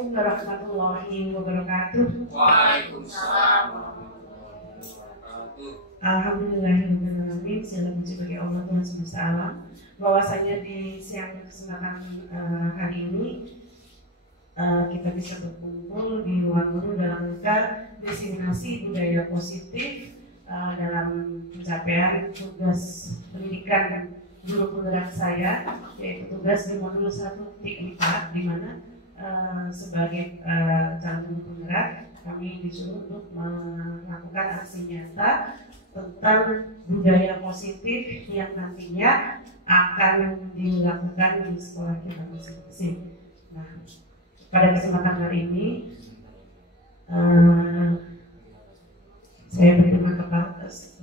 Assalamualaikum warahmatullahi wabarakatuh. Waalaikumsalam warahmatullahi wabarakatuh. Alhamdulillahirrahmanirrahim. Segala puji bagi Allah Tuhan semesta alam. Bahwasanya di siang kesempatan hari ini kita bisa berkumpul di ruang guru dalam rangka diseminasi budaya positif dalam pencapaian tugas pendidikan guru penggerak saya, yaitu tugas di modul 1.4, di mana sebagai calon guru penggerak kami disuruh untuk melakukan aksi nyata tentang budaya positif yang nantinya akan dilakukan di sekolah kita masing-masing. Nah, pada kesempatan hari ini saya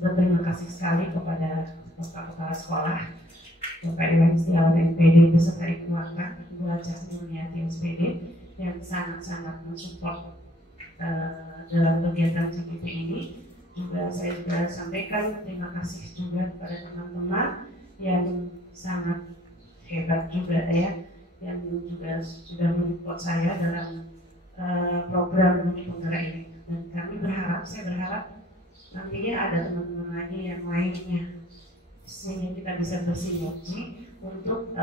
berterima kasih sekali kepada Bapak Kepala Sekolah, Bapak Iwan Setiawan MPD beserta Ibu Waka, Ibu Hajah Nurniati SPD yang sangat-sangat mensupport dalam kegiatan CGP ini. Juga saya juga sampaikan terima kasih juga kepada teman-teman yang sangat hebat juga ya, yang juga sudah mendukung saya dalam program Guru Penggerak ini. Dan kami berharap, saya berharap nantinya ada teman-teman lagi yang lainnya, sehingga kita bisa bersinergi untuk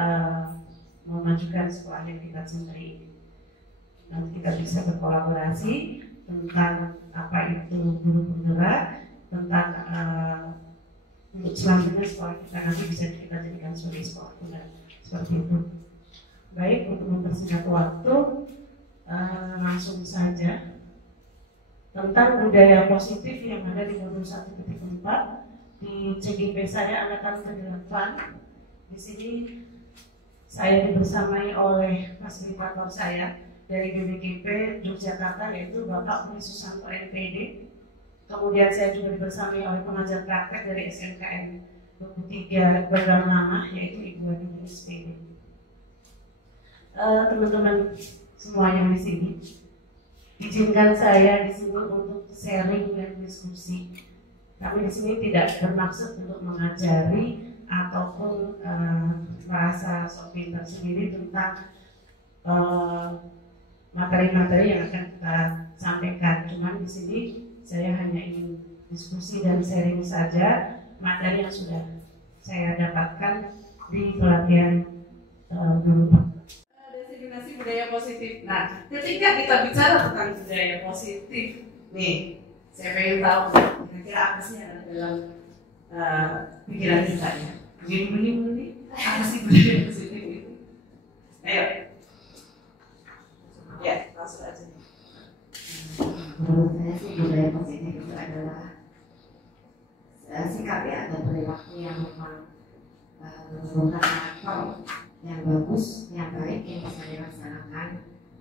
memajukan sekolah yang kita cintai ini. Dan kita bisa berkolaborasi tentang apa itu guru penggerak, tentang untuk selanjutnya sekolah kita nanti bisa kita jadikan sebagai sekolah penggerak seperti itu. Baik, untuk mempersingkat waktu, langsung saja tentang budaya positif yang ada di modul 1.4 di CGP saya angkatan ke-8. Di sini saya dibersamai oleh fasilitator saya dari BPKP Yogyakarta, yaitu Bapak Budi Susanto MPD. Kemudian saya juga dibersamai oleh pengajar praktek dari SMKN 23 Bandar Lama, yaitu Ibu Adi SPD. Teman-teman semua yang di sini, izinkan saya di sini untuk sharing dan diskusi. Kami di sini tidak bermaksud untuk mengajari ataupun merasa sok pintar sendiri tentang materi-materi yang akan kita sampaikan. Cuman di sini saya hanya ingin diskusi dan sharing saja materi yang sudah saya dapatkan di pelatihan guru. Definisi budaya positif. Nah, ketika kita bicara tentang budaya positif, nih, saya pengen tahu kira-kira apa sih yang ada dalam pikiran kita ya. Begini, apa sih budaya positif itu? Ayo. Ya, langsung aja. Menurut saya sih budaya positif itu adalah sikap ya atau perilaku yang memang menunjukkan karakter yang bagus, yang baik yang bisa dilaksanakan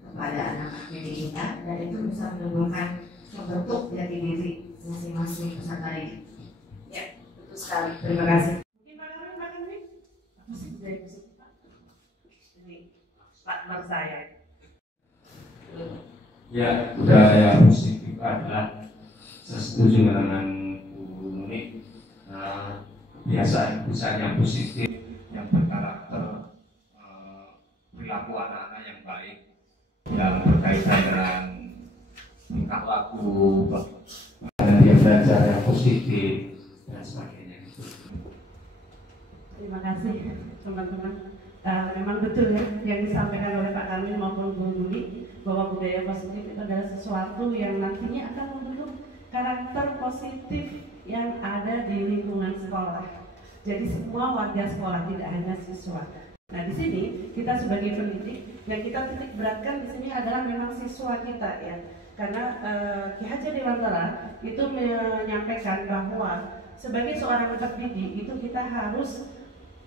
kepada anak-anak didik kita, dan itu bisa menimbulkan membentuk jati diri masing-masing peserta didik. Ya, betul sekali. Terima kasih. Gimana nih? Apa sih budaya positif? Ini partner saya. Ya, budaya positif adalah saya setuju dengan Bu Nuni, kebiasaan yang positif yang berkarakter, perilaku anak-anak yang baik, yang berkaitan dengan tingkah laku, dia belajar yang positif dan sebagainya. Terima kasih teman-teman. Memang betul ya yang disampaikan oleh Pak Kamil maupun Bu Nuni, bahwa budaya positif itu adalah sesuatu yang nantinya akan membentuk karakter positif yang ada di lingkungan sekolah. Jadi semua warga sekolah, tidak hanya siswa. Nah, di sini kita sebagai pendidik yang kita titik beratkan di sini adalah memang siswa kita ya. Karena Ki Hajar Dewantara itu menyampaikan bahwa sebagai seorang pendidik itu kita harus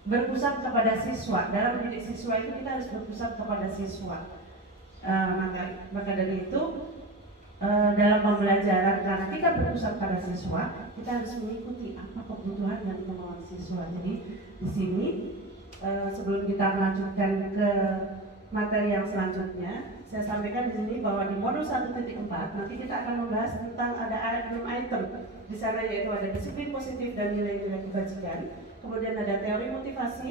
berpusat kepada siswa. Dalam mendidik siswa itu kita harus berpusat kepada siswa. Maka dari itu dalam pembelajaran, karena kita berpusat pada siswa, kita harus mengikuti apa kebutuhan dan kemauan siswa. Jadi di sini sebelum kita melanjutkan ke materi yang selanjutnya, saya sampaikan di sini bahwa di modul 1.4 nanti kita akan membahas tentang ada 6 item di sana, yaitu ada disiplin positif dan nilai-nilai kebajikan, kemudian ada teori motivasi,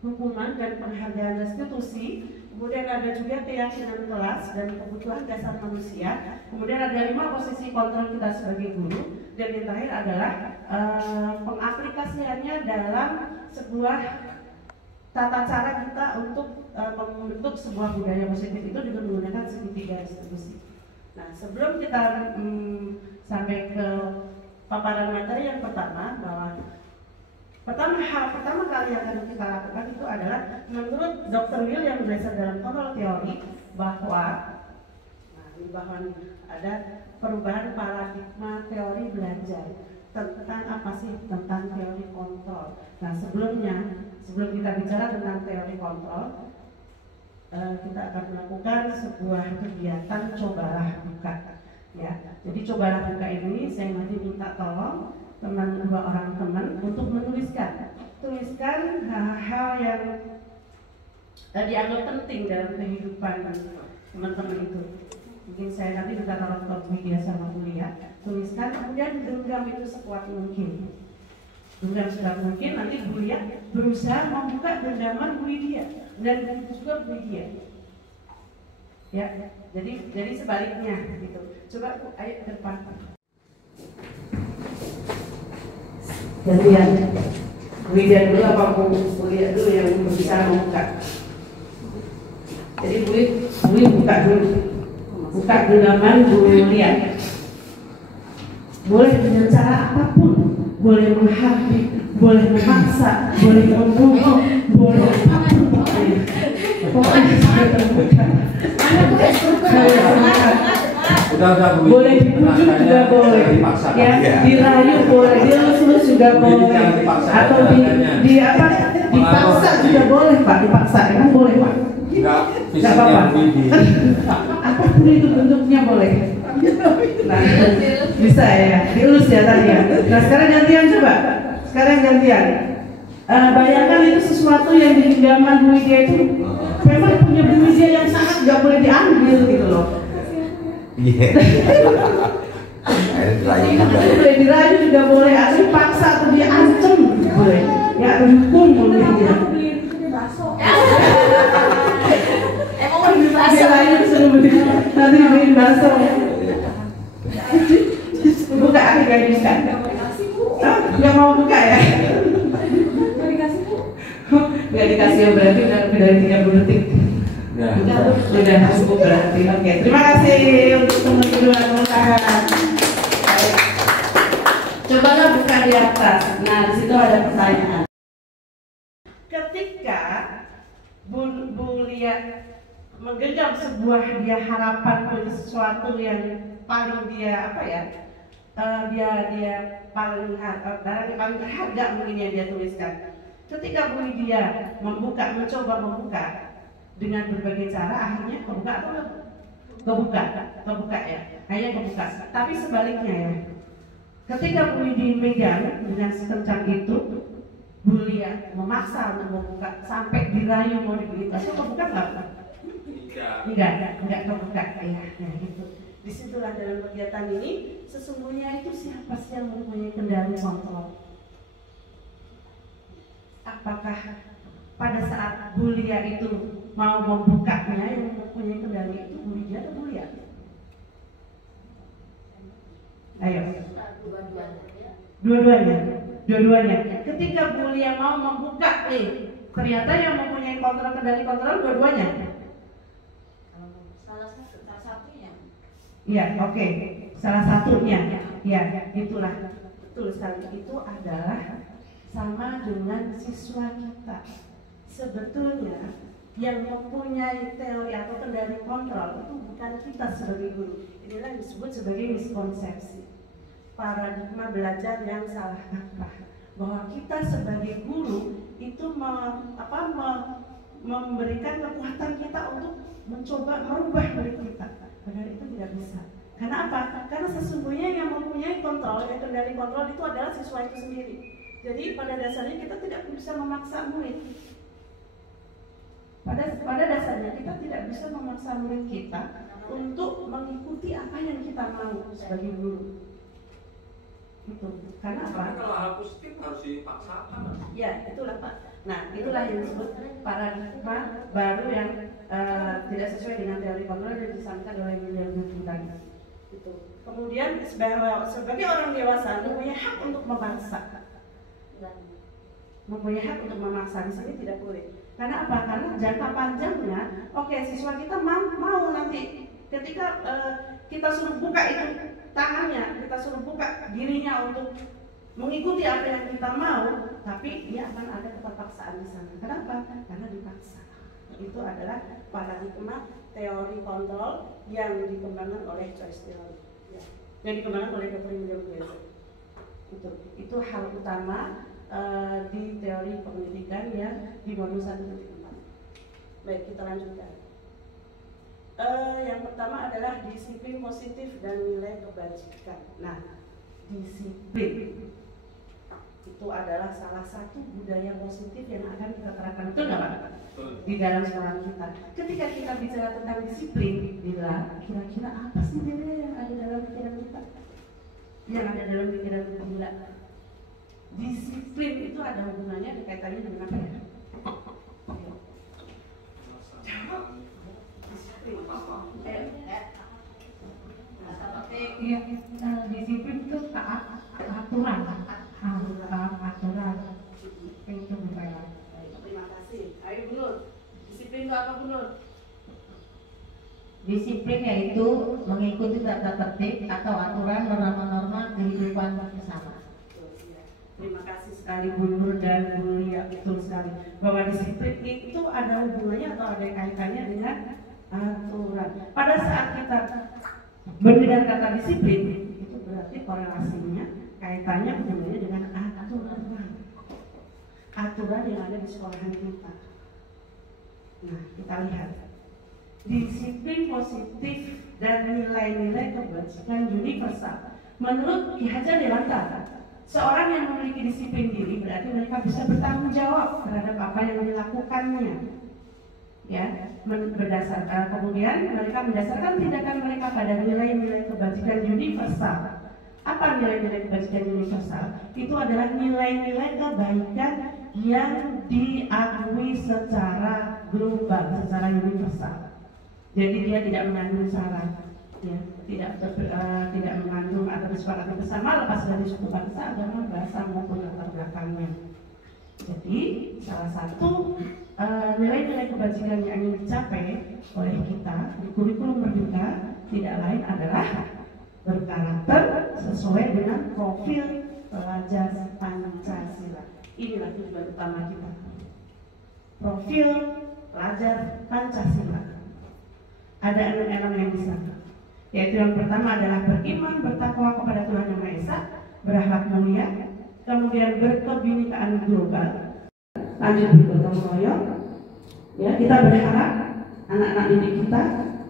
hukuman dan penghargaan restitusi, kemudian ada juga keyakinan kelas dan kebutuhan dasar manusia, kemudian ada 5 posisi kontrol kita sebagai guru, dan yang terakhir adalah pengaplikasiannya dalam sebuah tata cara kita untuk membentuk sebuah budaya positif itu dengan menggunakan segitiga distribusi. Nah, sebelum kita sampai ke paparan materi yang pertama, bahwa hal pertama kali yang akan kita lakukan itu adalah menurut Dr. Will yang berdasar dalam kontrol teori bahwa ada perubahan paradigma teori belajar tentang apa sih, tentang teori kontrol. Nah, sebelum kita bicara tentang teori kontrol, kita akan melakukan sebuah kegiatan cobalah buka, ya. Jadi cobalah buka ini saya nanti minta tolong dua orang teman untuk tuliskan hal-hal yang dianggap penting dalam kehidupan teman-teman itu. Mungkin saya nanti minta tolong ke media sama kuliah, tuliskan, kemudian genggam itu sekuat mungkin. Genggam sekuat mungkin, nanti kuliah berusaha membuka genggaman Bu Lydia dan juga Bu Lydia. Ya, jadi sebaliknya gitu. Coba Bu, ayo ke depan. Gantian. Bu Lydia dulu apa Bu Lydia dulu yang bisa membuka? Jadi Bu buka dulu. Buka genggaman Bu Lydia. Boleh dengan cara apapun, boleh menghabis, boleh memaksa, boleh membunuh, boleh apapun pokoknya. Pokoknya sudah terbuka. Boleh dibujuk juga boleh, ya, dirayu boleh, dilus-lus juga boleh, atau dipaksa juga boleh Pak, dipaksa emang boleh Pak? Nggak apa-apa. Apapun itu bentuknya boleh. Nah, bisa ya, dielus ya tadi ya. Nah, sekarang gantian coba. Bayangkan itu sesuatu yang di genggaman Bu Lydia itu memang punya Bu Lydia yang sangat nggak boleh diambil gitu loh. Iya. Boleh dirayu juga boleh, atau dipaksa atau diancam boleh. Ya, atau dihukum boleh dia. Emang mau beli bakso? Nanti beliin bakso. Buka, nggak bisa. Nggak mau buka ya? Nggak dikasih ya, berarti udah lebih dari 30 detik. Udah cukup berarti. Oke, terima kasih untuk teman kedua tangan. Cobalah buka di atas. Nah, di situ ada pertanyaan. Ketika Bu Lia menggenggam sebuah harapan untuk sesuatu yang paling dia dia paling berharga mungkin yang dia tuliskan. Ketika Bu Lydia mencoba membuka dengan berbagai cara, akhirnya kebuka ya, akhirnya kebuka. Tapi sebaliknya ya, ketika Bu Lydia megang dengan sekencang itu, Bu Lydia memaksa untuk membuka sampai dirayu mau dibeli, itu kebuka nggak? Enggak kebuka ya, gitu. Disitulah dalam kegiatan ini sesungguhnya itu siapa sih yang mempunyai kendali kontrol? Apakah pada saat Bu Lia itu mau membukanya yang mempunyai kendali itu Bu Lydia atau Bu Lia? Ayo. Dua-duanya. Ketika Bu Lia mau membuka ternyata yang mempunyai kendali kontrol dua-duanya. Salah satunya. Iya, oke. Salah satunya. Ya, itulah. Betul sekali. Itu adalah sama dengan siswa kita. Sebetulnya yang mempunyai teori atau kendali kontrol itu bukan kita sebagai guru. Inilah yang disebut sebagai miskonsepsi, paradigma belajar yang salah kaprah. Bahwa kita sebagai guru itu memberikan kekuatan kita untuk mencoba merubah murid kita. Padahal itu tidak bisa. Karena apa? Karena sesungguhnya yang mempunyai kontrol, yang kendali kontrol itu adalah siswa itu sendiri. Jadi pada dasarnya kita tidak bisa memaksa murid. Pada dasarnya kita tidak bisa memaksa murid kita untuk mengikuti apa yang kita mau sebagai guru. Itu. Karena apa? Tapi kalau hal positif harus dipaksakan. Ya, itulah Pak. Nah, itulah yang disebut paradigma baru yang tidak sesuai dengan teori kontrol yang disampaikan oleh William Newton tadi. Itu. Kemudian sebagai orang dewasa mempunyai hak untuk memaksa. Mempunyai hak untuk memaksa di sini tidak boleh. Karena apa? Karena jangka panjangnya, oke, siswa kita mau nanti ketika kita suruh buka itu tangannya, kita suruh buka dirinya untuk mengikuti apa yang kita mau, tapi dia akan ada keterpaksaan di sana. Kenapa? Karena dipaksa. Itu adalah paradigma teori kontrol yang dikembangkan oleh choice theory, ya. Yang dikembangkan oleh Dr. William Glasser. Itu hal utama di teori pendidikan yang di modul 1.4. Baik, kita lanjutkan. Yang pertama adalah disiplin positif dan nilai kebajikan. Nah, disiplin itu adalah salah satu budaya positif yang akan kita terapkan, betul nggak Pak? Di dalam sekolah kita. Ketika kita bicara tentang disiplin, kira-kira apa sih nilai yang ada dalam pikiran kita? Yang ada dalam pikiran kita. Disiplin itu ada hubungannya, kaitannya dengan apa ya? Jawab. Disiplin. Iya, disiplin itu aturan. Aturan. Itu bukan. Terima kasih. Ayo Bu Nur. Disiplin itu apa Bu Nur? Disiplin yaitu mengikuti tata tertib atau aturan norma-norma kehidupan bersama. Terima kasih sekali Bu Nur dan Bu Lia, betul sekali bahwa disiplin itu ada hubungannya atau ada kaitannya dengan aturan. Pada saat kita mendengar kata disiplin, itu berarti korelasinya, kaitannya hubungannya dengan aturan yang ada di sekolahan kita. Nah, kita lihat disiplin positif dan nilai-nilai kebajikan universal. Menurut Ki Hajar Dewantara, seorang yang memiliki disiplin diri berarti mereka bisa bertanggung jawab terhadap apa yang dilakukannya. Ya, berdasarkan kemudian mereka mendasarkan tindakan mereka pada nilai-nilai kebajikan universal. Apa nilai-nilai kebajikan universal? Itu adalah nilai-nilai kebaikan yang diakui secara global, secara universal. Jadi dia tidak mengandung syarat, ya, tidak mengandung atau disepakati bersama lepas dari suku bangsa, agama, bahasa maupun latar belakangnya. Jadi salah satu nilai-nilai kebajikan yang ingin dicapai oleh kita di kurikulum Merdeka tidak lain adalah berkarakter sesuai dengan profil pelajar Pancasila. Inilah tujuan utama kita. Profil pelajar Pancasila. Ada 6 elemen di sana. Yaitu yang pertama adalah beriman, bertakwa kepada Tuhan Yang Maha Esa, berakhlak mulia, kemudian berkebinekaan global, lanjut bergotong royong. Ya, kita berharap anak-anak didik kita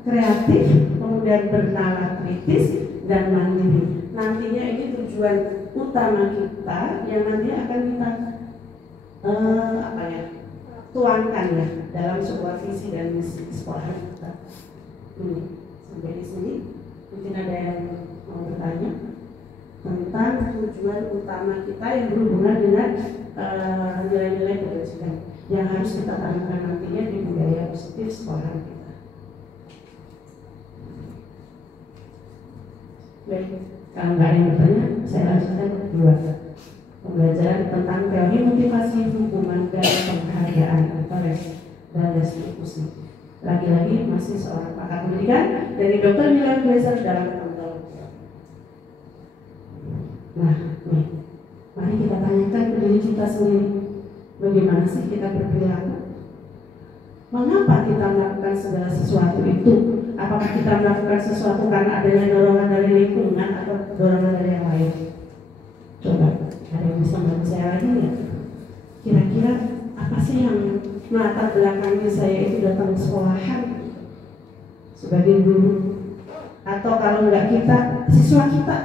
kreatif, kemudian bernalar kritis dan mandiri. Nantinya ini tujuan utama kita yang nanti akan kita tuangkan ya dalam sebuah visi dan misi sekolah kita. Ini sampai di sini mungkin ada yang mau bertanya tentang tujuan utama kita yang berhubungan dengan nilai-nilai kebajikan yang harus kita tanamkan nantinya di budaya positif sekolah kita. Baik, kalau nggak ada yang bertanya, saya lanjutkan ke kedua. Pembelajaran tentang teori motivasi, hubungan dan penghargaan atau restitusi. Lagi-lagi masih seorang pakar pendidikan dari Dr. William Glasser dalam kontrol. Nah, nih, mari kita tanyakan ke diri kita sendiri, bagaimana sih kita berperilaku? Mengapa kita melakukan segala sesuatu itu? Apakah kita melakukan sesuatu karena adanya dorongan dari lingkungan atau dorongan dari yang lain? Coba, ada yang bisa membantu saya lagi nggak? Kira-kira apa sih yang melatar belakangi saya itu datang ke sekolahan sebagai guru? Atau kalau nggak kita, siswa kita,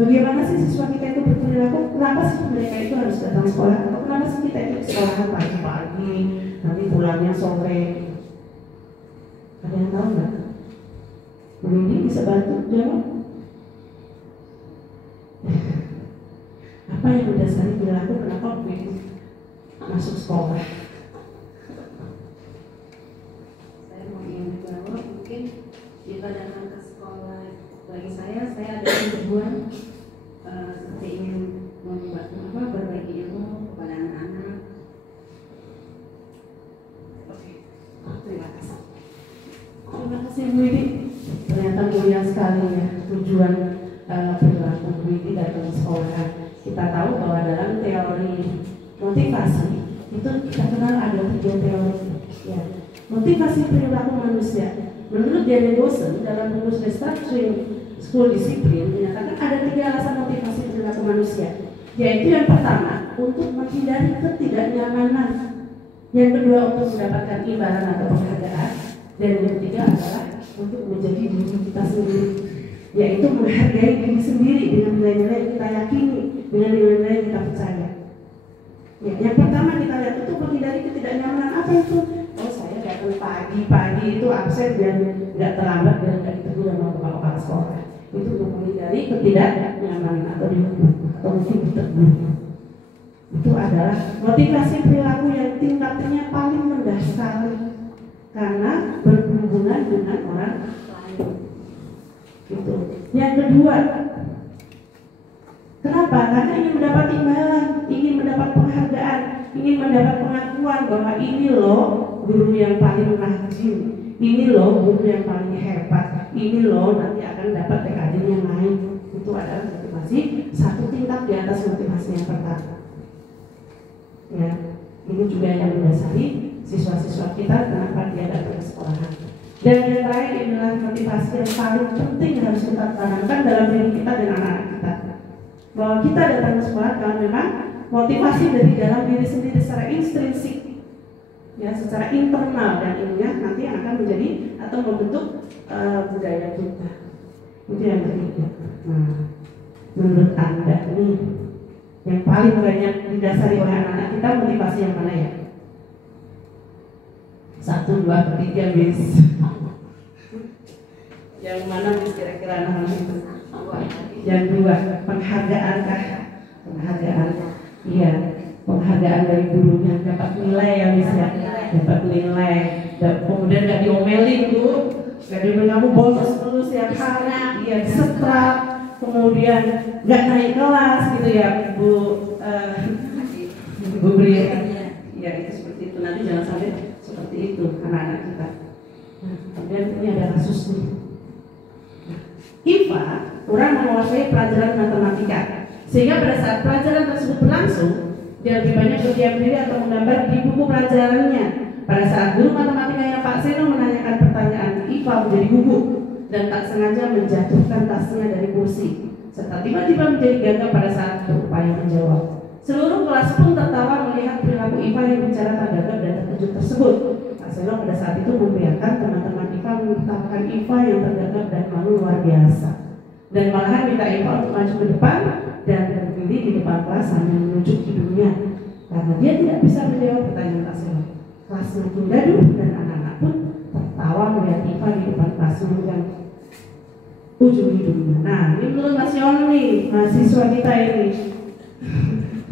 bagaimana sih siswa kita itu berperilaku? Kenapa sih mereka itu harus datang ke sekolah? Atau kenapa sih kita itu sekolahan pagi-pagi, nanti pulangnya sore? Ada yang tahu nggak? Ini bisa bantu jawab? mendasari perilaku kenapa begitu masuk sekolah. Saya mau ingin jawab, mungkin jika datang ke sekolah bagi saya ada tujuan seperti ingin berbagi ilmu kepada anak-anak. Oke, terima kasih. Terima kasih Bu Widi. Ternyata mulia sekali ya tujuan perilaku Bu Widi datang ke sekolah. Kita tahu bahwa dalam teori motivasi itu kita kenal ada 3 teori. Ya, motivasi perilaku manusia. Menurut Danny Dawson dalam buku Restructuring School Discipline menyatakan ada 3 alasan motivasi perilaku manusia. Yaitu yang pertama untuk menghindari ketidaknyamanan, yang kedua untuk mendapatkan imbalan atau penghargaan, dan yang ketiga adalah untuk menjadi diri kita sendiri, yaitu menghargai diri sendiri dengan nilai-nilai yang kita yakini, dengan nilai-nilai yang kita percaya. Ya, yang pertama kita lihat itu menghindari ketidaknyamanan. Apa itu? Oh, saya datang pagi itu absen dan nggak terlambat dan nggak ditegur sama kepala sekolah. Itu untuk menghindari ketidaknyamanan atau mungkin ditegur. Itu adalah motivasi perilaku yang tingkatnya paling mendasar karena berhubungan dengan orang lain. Gitu. Yang kedua, kenapa? Karena ingin mendapat imbalan, ingin mendapat penghargaan, ingin mendapat pengakuan bahwa ini loh guru yang paling rajin, ini loh guru yang paling hebat, ini loh nanti akan dapat TKD yang lain. Itu adalah motivasi satu tingkat di atas motivasi yang pertama. Ya, ini juga yang mendasari siswa-siswa kita kenapa dia datang ke sekolah. Dan yang terakhir adalah motivasi yang paling penting harus kita tanamkan dalam diri kita dan anak-anak kita. Bahwa kita datang ke sekolah kalau memang motivasi dari dalam diri sendiri secara intrinsik, ya secara internal, dan ilmiah nanti akan menjadi atau membentuk budaya kita. Itu yang ketiga. Nah, menurut Anda ini yang paling banyak didasari oleh anak-anak kita motivasi yang mana ya? 1, 2, 3 bis. Yang mana bis kira-kira anak-anak itu? Yang 2, penghargaan kah? Penghargaan. Iya, penghargaan dari gurunya, dapat nilai ya bisa, dapat nilai. Kemudian nggak diomelin Bu, nggak diomelin kamu bolos terus ya hari, iya disetrap. Kemudian nggak naik kelas gitu ya Bu, Bu Bri. Ya itu seperti itu, nanti jangan sampai seperti itu anak-anak kita. Kemudian ini ada kasus nih. IPA kurang menguasai pelajaran matematika, sehingga pada saat pelajaran tersebut berlangsung, dia lebih banyak berdiam diri atau menggambar di buku pelajarannya. Pada saat guru matematikanya Pak Seno menanyakan pertanyaan, IPA menjadi gugup dan tak sengaja menjatuhkan tasnya dari kursi, serta tiba-tiba menjadi gagap pada saat berupaya menjawab. Seluruh kelas pun tertawa melihat perilaku IPA yang bicara tergagap dan terkejut tersebut. Pak Seno pada saat itu membiarkan teman-teman IPA menetapkan IPA yang tergagap dan malu luar biasa, dan malahan minta IPA untuk maju ke depan dan berdiri di depan kelas sambil menunjuk hidungnya karena dia tidak bisa menjawab pertanyaan Pak Seno. Kelas semakin gaduh dan anak-anak pun tertawa melihat IPA di depan kelas menunjukkan ujung hidungnya. Nah, ini menurut Mas Yon nih, mahasiswa kita ini.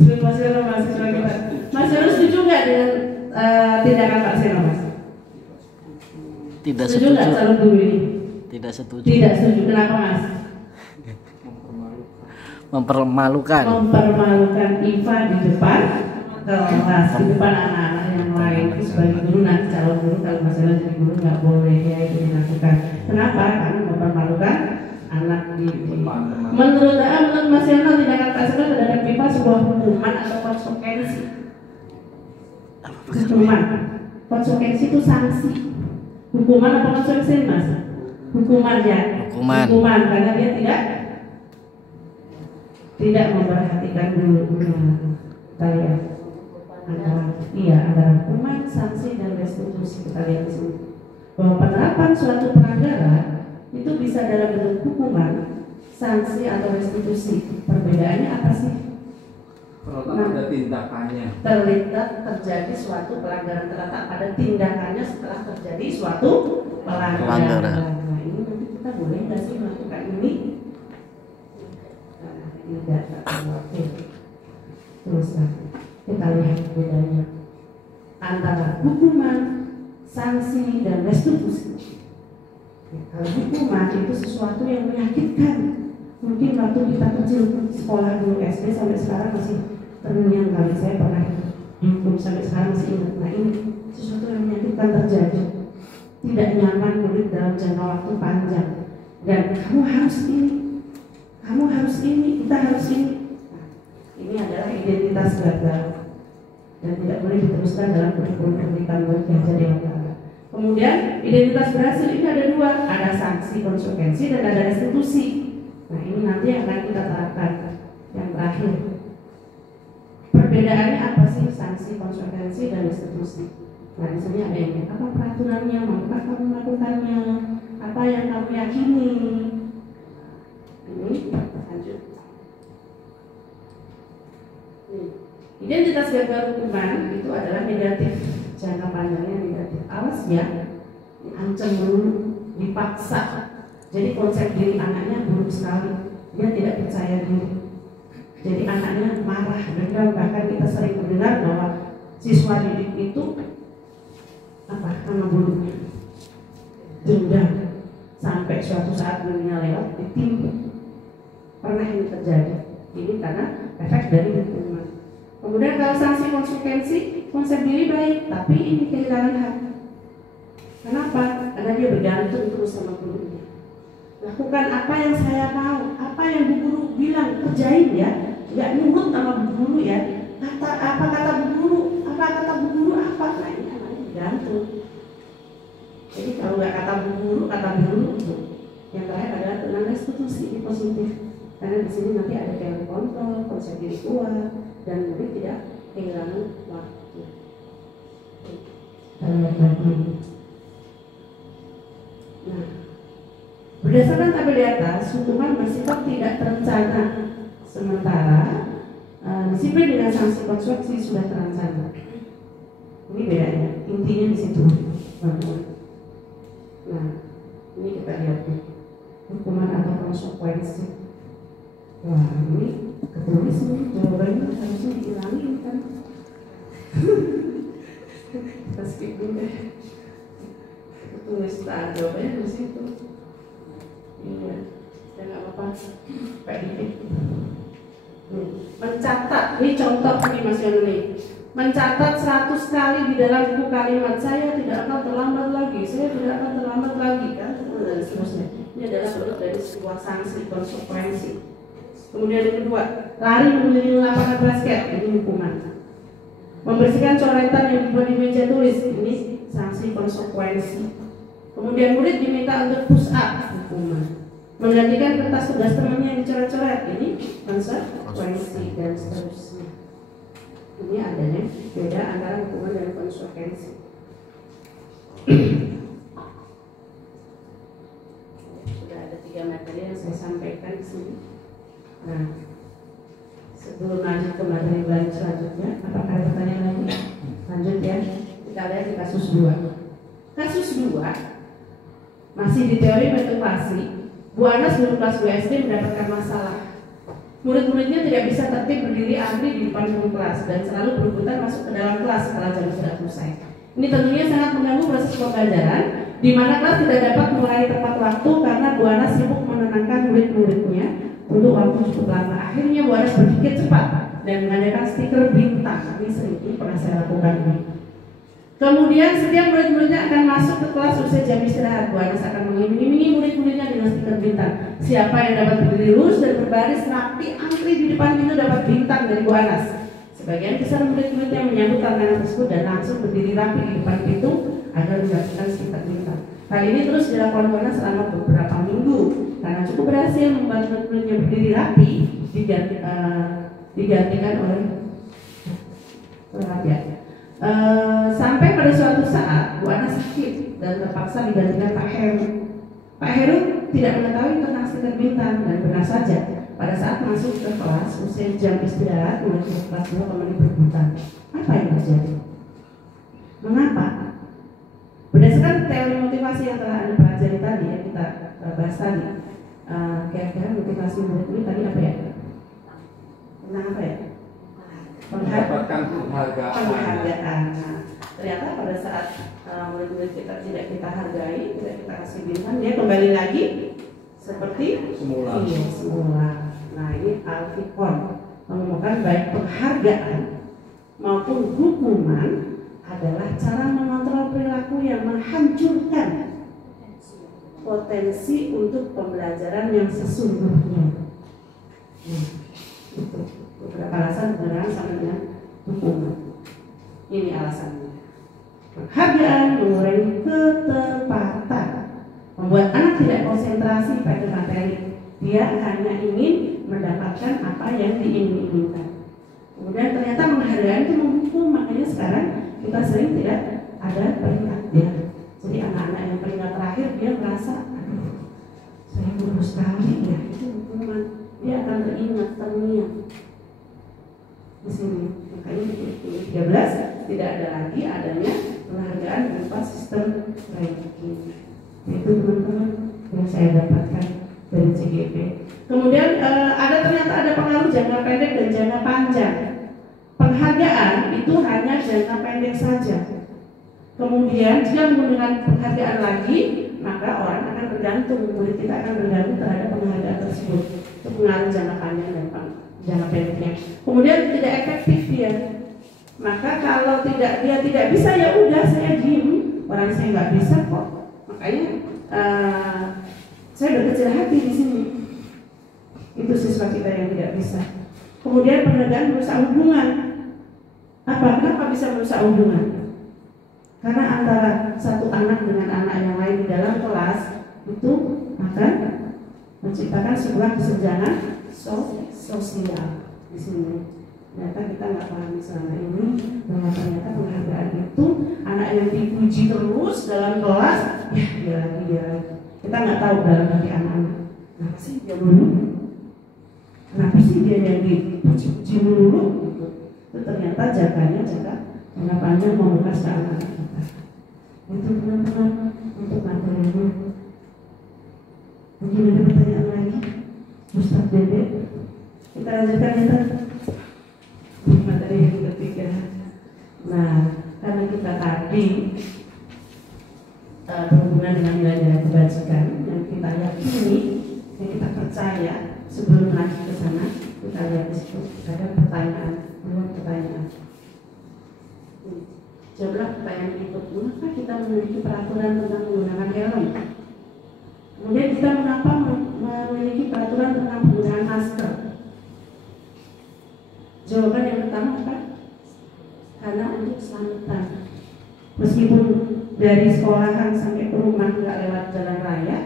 Menurut Mas Yon, mahasiswa kita. Mas Yon setuju nggak dengan tindakan Pak Seno, Mas? Tidak setuju. setuju. Nggak calon guru ini? Tidak setuju. Tidak setuju. Kenapa, Mas? Mempermalukan. Mempermalukan IPA di depan kelas, di depan anak-anak yang lain. Sebagai guru nanti calon guru kalau masalah jadi guru nggak boleh ya itu dilakukan. Kenapa? Karena mempermalukan anak di menurut Mas Yono tindakan Pak Seno terhadap IPA sebuah hukuman atau konsekuensi. Hukuman, konsekuensi itu sanksi. Hukuman apa konsekuensi, Mas? Hukuman ya. Hukuman karena dia tidak memperhatikan gurunya. Saya antara hukuman, sanksi dan restitusi. Kita lihat di sini bahwa penerapan suatu pelanggaran itu bisa dalam bentuk hukuman, sanksi atau restitusi. Perbedaannya apa sih? Terletak pada tindakannya. Terjadi suatu pelanggaran terletak pada tindakannya setelah terjadi suatu pelanggaran. Nah, ini nanti kita boleh nggak sih melakukan ini? Tidak. Kita lihat bedanya antara hukuman, sanksi, dan restitusi. Ya, kalau hukuman itu sesuatu yang menyakitkan. Mungkin waktu kita kecil sekolah dulu SD sampai sekarang masih terngiang kali, saya pernah dihukum sampai sekarang masih ingat. Nah, ini sesuatu yang menyakitkan terjadi, tidak nyaman murid dalam jangka waktu panjang, dan kamu harus ini, kamu harus ini, kita harus ini. Nah, ini adalah identitas gagal dan tidak boleh diteruskan dalam kurikulum pendidikan belajar yang ada. Kemudian identitas berhasil ini ada dua, ada sanksi konsekuensi dan ada restitusi. Nah, ini nanti yang akan kita terapkan yang terakhir. Perbedaannya apa sih sanksi konsekuensi dan restitusi? Nah, di sini ada yang apa peraturannya, maukah kamu melakukannya, apa yang kamu yakini. Ini lanjut. Identitas gagal hukuman itu adalah negatif, jangka panjangnya negatif. Awas ya, diancam dulu, dipaksa. Jadi konsep diri anaknya buruk sekali, dia tidak percaya diri. Jadi anaknya marah, dendam. Bahkan kita sering mendengar bahwa siswa didik itu apa nama buruknya, dendam, sampai suatu saat gurunya lewat ditimpuk. Pernah ini terjadi. Ini karena efek dari hukuman. Kemudian kalau sanksi konsekuensi, konsep diri baik, tapi ini kehilangan hak. Kenapa? Karena dia bergantung terus sama gurunya. Lakukan apa yang saya mau, apa yang bu guru bilang, kerjain ya. Nggak nurut sama bu guru ya. Apa kata bu guru, apa kata bu guru apa? Nah, ini namanya bergantung. Jadi kalau nggak kata bu guru, kata bu guru itu. Yang terakhir adalah tentang restitusi, ini positif. Karena di sini nanti ada teori kontrol, konsep diri kuat, dan murid tidak kehilangan waktu. Nah, berdasarkan tabel di atas, hukuman bersifat tidak terencana, sementara disiplin dengan sanksi konsekuensi sudah terencana. Ini bedanya, intinya di situ. Nah, ini kita lihat hukuman atau konsekuensi. Wah, ini ketulis nih, jawabannya harusnya dihilangin kan. Kita skip dulu deh. Tulis jawabannya di situ. Iya, ya nggak apa-apa. Kayak dikit. Mencatat, ini contoh nih Mas Yoni. Mencatat 100 kali di dalam buku kalimat, saya tidak akan terlambat lagi, saya tidak akan terlambat lagi kan, dan seterusnya. Ini adalah bentuk dari sebuah sanksi konsekuensi. Kemudian yang kedua, lari mengelilingi lapangan basket, ini hukuman. Membersihkan coretan yang dibuat di meja tulis, ini sanksi konsekuensi. Kemudian murid diminta untuk push up, hukuman. Menggantikan kertas tugas temannya yang dicoret-coret, ini konsekuensi dan seterusnya. Ini adanya beda antara hukuman dan konsekuensi. Sudah ada 3 materi yang saya sampaikan di sini. Nah, sebelum lanjut ke materi lain selanjutnya, apakah ada pertanyaan lagi? Lanjut ya, kita lihat di kasus 2. Kasus 2 masih di teori motivasi. Bu Anas guru kelas 2 SD mendapatkan masalah. Murid-muridnya tidak bisa tertib berdiri antri di depan ruang kelas dan selalu berebutan masuk ke dalam kelas setelah jam sudah selesai. Ini tentunya sangat mengganggu proses pembelajaran, di mana kelas tidak dapat mulai tepat waktu karena Bu Anas sibuk menenangkan murid-muridnya untuk waktu cukup lama. Akhirnya Bu Anas berpikir cepat dan mengadakan stiker bintang. Ini sering pernah saya lakukan ini. Kemudian setiap murid-muridnya akan masuk ke kelas usai jam istirahat. Bu Anas akan mengiming-imingi murid-muridnya dengan stiker bintang. Siapa yang dapat berdiri lurus dan berbaris rapi antri di depan pintu dapat bintang dari Bu Anas. Sebagian besar murid-murid yang menyambut tantangan tersebut dan langsung berdiri rapi di depan pintu agar mendapatkan stiker bintang. Hal ini terus dilakukan Bu Anas selama beberapa minggu. Karena cukup berhasil membuat murid-muridnya berdiri rapi, digantikan oleh perhatian. Sampai pada suatu saat Bu Anas sakit dan terpaksa digantikan Pak Heru. Pak Heru tidak mengetahui tentang stiker bintang dan benar saja pada saat masuk ke kelas usai jam istirahat murid kelas 2 kembali berebutan. Apa yang terjadi? Mengapa? Berdasarkan teori motivasi yang telah Anda pelajari tadi ya, kita bahas tadi, kira-kira motivasi murid ini tadi apa ya? Tentang apa ya? mendapatkan penghargaan. Nah, ternyata pada saat murid-murid kita tidak kita hargai, tidak kita kasih bintang, dia kembali lagi seperti semula. Iya, semula. Nah, ini Alfikon menemukan baik penghargaan maupun hukuman adalah cara mengontrol perilaku yang menghancurkan potensi untuk pembelajaran yang sesungguhnya. Nah, itu beberapa alasan berkenaan sama dengan hukuman. Ini alasannya. Penghargaan mengurangi ketepatan, membuat anak tidak konsentrasi pada materi. Dia hanya ingin mendapatkan apa yang diinginkan. Kemudian ternyata penghargaan itu menghukum, makanya sekarang kita sering tidak ada peringkatnya. Jadi anak-anak yang peringkat terakhir dia merasa, aduh, saya lulus sekali ya, itu hukuman. Dia akan teringat, terngiang di sini. Makanya di 13 tidak ada lagi adanya penghargaan berupa sistem ranking. Itu teman-teman yang saya dapatkan dari CGP. Kemudian ternyata ada pengaruh jangka pendek dan jangka panjang. Penghargaan itu hanya jangka pendek saja. Kemudian jika menggunakan penghargaan lagi, maka orang akan bergantung, murid kita akan bergantung terhadap penghargaan tersebut. Itu pengaruh jangka panjang dan jangka pendeknya. Kemudian tidak efektif dia. Maka kalau dia tidak bisa, ya udah saya diem. Orang saya nggak bisa kok. Makanya saya berkecil hati di sini. Itu siswa kita yang tidak bisa. Kemudian penghargaan merusak hubungan. Kenapa bisa merusak hubungan? Karena antara satu anak dengan anak yang lain di dalam kelas itu akan menciptakan sebuah kesenjangan sosial di sini. Ternyata kita nggak pahami selama ini bahwa ternyata penghargaan itu anak yang dipuji terus dalam kelas, ya dia lagi. Kita nggak tahu dalam hati anak-anak. Kenapa sih dia dulu? Kenapa sih dia yang dipuji dulu? Itu ternyata jangka panjang membekas ke anak-anak kita. Itu teman-teman untuk materi ini. Mungkin ada pertanyaan lagi, Ustaz Dede. Kita lanjutkan ya, materi yang ketiga. Nah, karena kita tadi berhubungan dengan nilai-nilai kebajikan yang kita yakini, yang kita percaya, sebelum lanjut ke sana, kita lihat di situ ada pertanyaan. Jawablah pertanyaan itu. Mengapa kita memiliki peraturan tentang menggunakan helm? Kemudian kita mengapa memiliki peraturan tentang penggunaan masker? Jawaban yang pertama apa? Karena untuk keselamatan. Meskipun dari sekolahan sampai ke rumah nggak lewat jalan raya,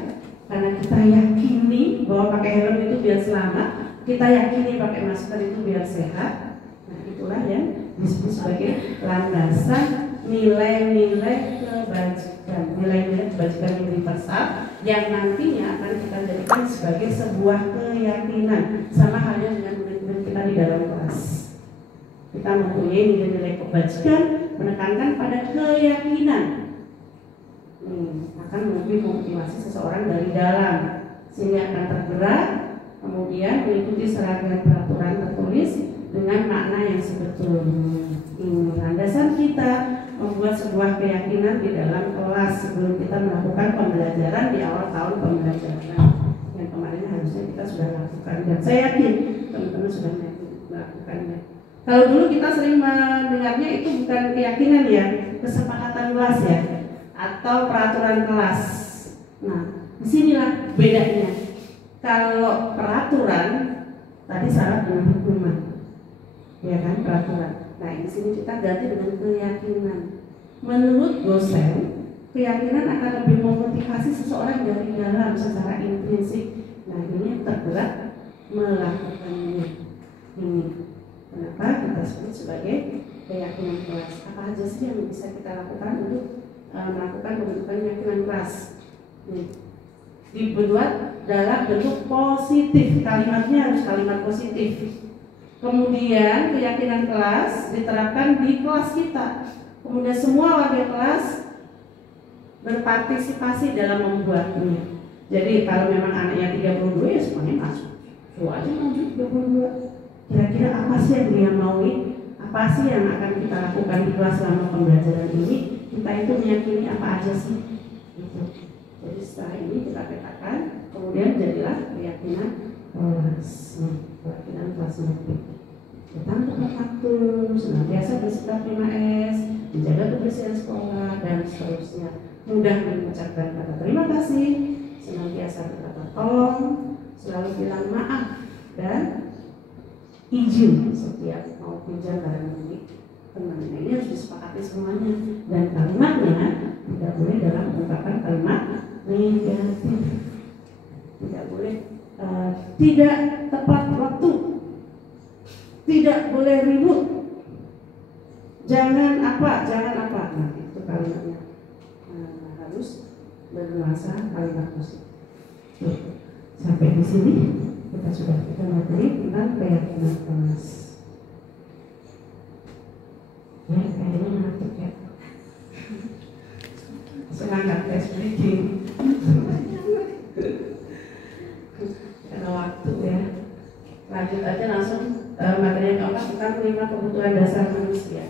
karena kita yakini bahwa pakai helm itu biar selamat, kita yakini pakai masker itu biar sehat. Nah, itulah yang disebut sebagai landasan nilai-nilai kebajikan universal yang nantinya akan kita jadikan sebagai sebuah keyakinan, sama halnya dengan murid-murid kita di dalam kelas. Kita mempunyai nilai-nilai kebajikan menekankan pada keyakinan. Akan lebih memotivasi seseorang dari dalam, sehingga akan tergerak, kemudian mengikuti serangkaian peraturan tertulis dengan makna yang sebetulnya. Ini landasan kita membuat sebuah keyakinan di dalam kelas sebelum kita melakukan pembelajaran di awal tahun pembelajaran. Yang kemarin harusnya kita sudah lakukan, dan saya yakin teman-teman sudah melakukannya. Kalau dulu kita sering mendengarnya itu bukan keyakinan ya, kesepakatan kelas ya, atau peraturan kelas. Nah, disinilah bedanya. Kalau peraturan tadi syarat dengan hukuman, ya kan, peraturan. Nah, di sini kita ganti dengan keyakinan. Menurut dosen, keyakinan akan lebih memotivasi seseorang dari dalam secara intrinsik. Nah, ini tergerak melakukannya. Ini kenapa kita sebut sebagai keyakinan kelas. Apa aja sih yang bisa kita lakukan untuk melakukan pembentukan keyakinan kelas? Dibuat dalam bentuk positif, kalimatnya harus kalimat positif. Kemudian keyakinan kelas diterapkan di kelas kita. Kemudian semua warga kelas berpartisipasi dalam membuatnya. Jadi kalau memang anaknya 32 ya semuanya masuk. Aja maju 32. Kira-kira apa sih yang dia mau? apa sih yang akan kita lakukan di kelas selama pembelajaran ini, kita itu meyakini apa aja sih gitu. Jadi setelah ini kita petakan, kemudian jadilah keyakinan kelas nanti. Datang tepat waktu, senantiasa bersikap 5S, menjaga kebersihan sekolah, dan seterusnya. Mudah mengucapkan kata terima kasih, senantiasa berkata tolong, selalu bilang maaf, dan izin setiap mau pinjam barang milik teman. Ini harus disepakati semuanya, dan kalimatnya tidak boleh dalam ungkapan kalimat negatif, tidak boleh tidak tepat waktu, tidak boleh ribut, jangan apa. Nah, itu kalimatnya harus bernuansa kalimat positif. Sampai di sini kita materi tentang keyakinan kelas. Ya, kayaknya ngantuk ya. Semangat tes breaking. Karena waktu ya. Lanjut aja langsung materi yang keempat tentang 5 kebutuhan dasar manusia.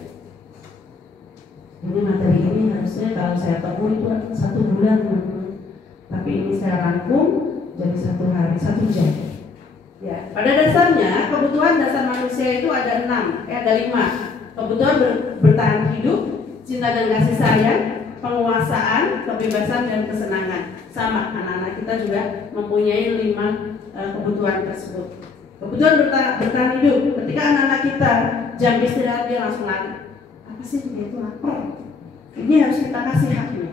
Ini materi ini harusnya kalau saya temui itu 1 bulan, tapi ini saya rangkum jadi 1 hari 1 jam. Ya, pada dasarnya kebutuhan dasar manusia itu ada 5. Kebutuhan bertahan hidup, cinta dan kasih sayang, penguasaan, kebebasan dan kesenangan. Sama, anak-anak kita juga mempunyai 5 kebutuhan tersebut. Kebutuhan bertahan hidup, ketika anak-anak kita jam istirahat dia langsung lari. Apa sih dia itu lapar? Ini harus kita kasih haknya.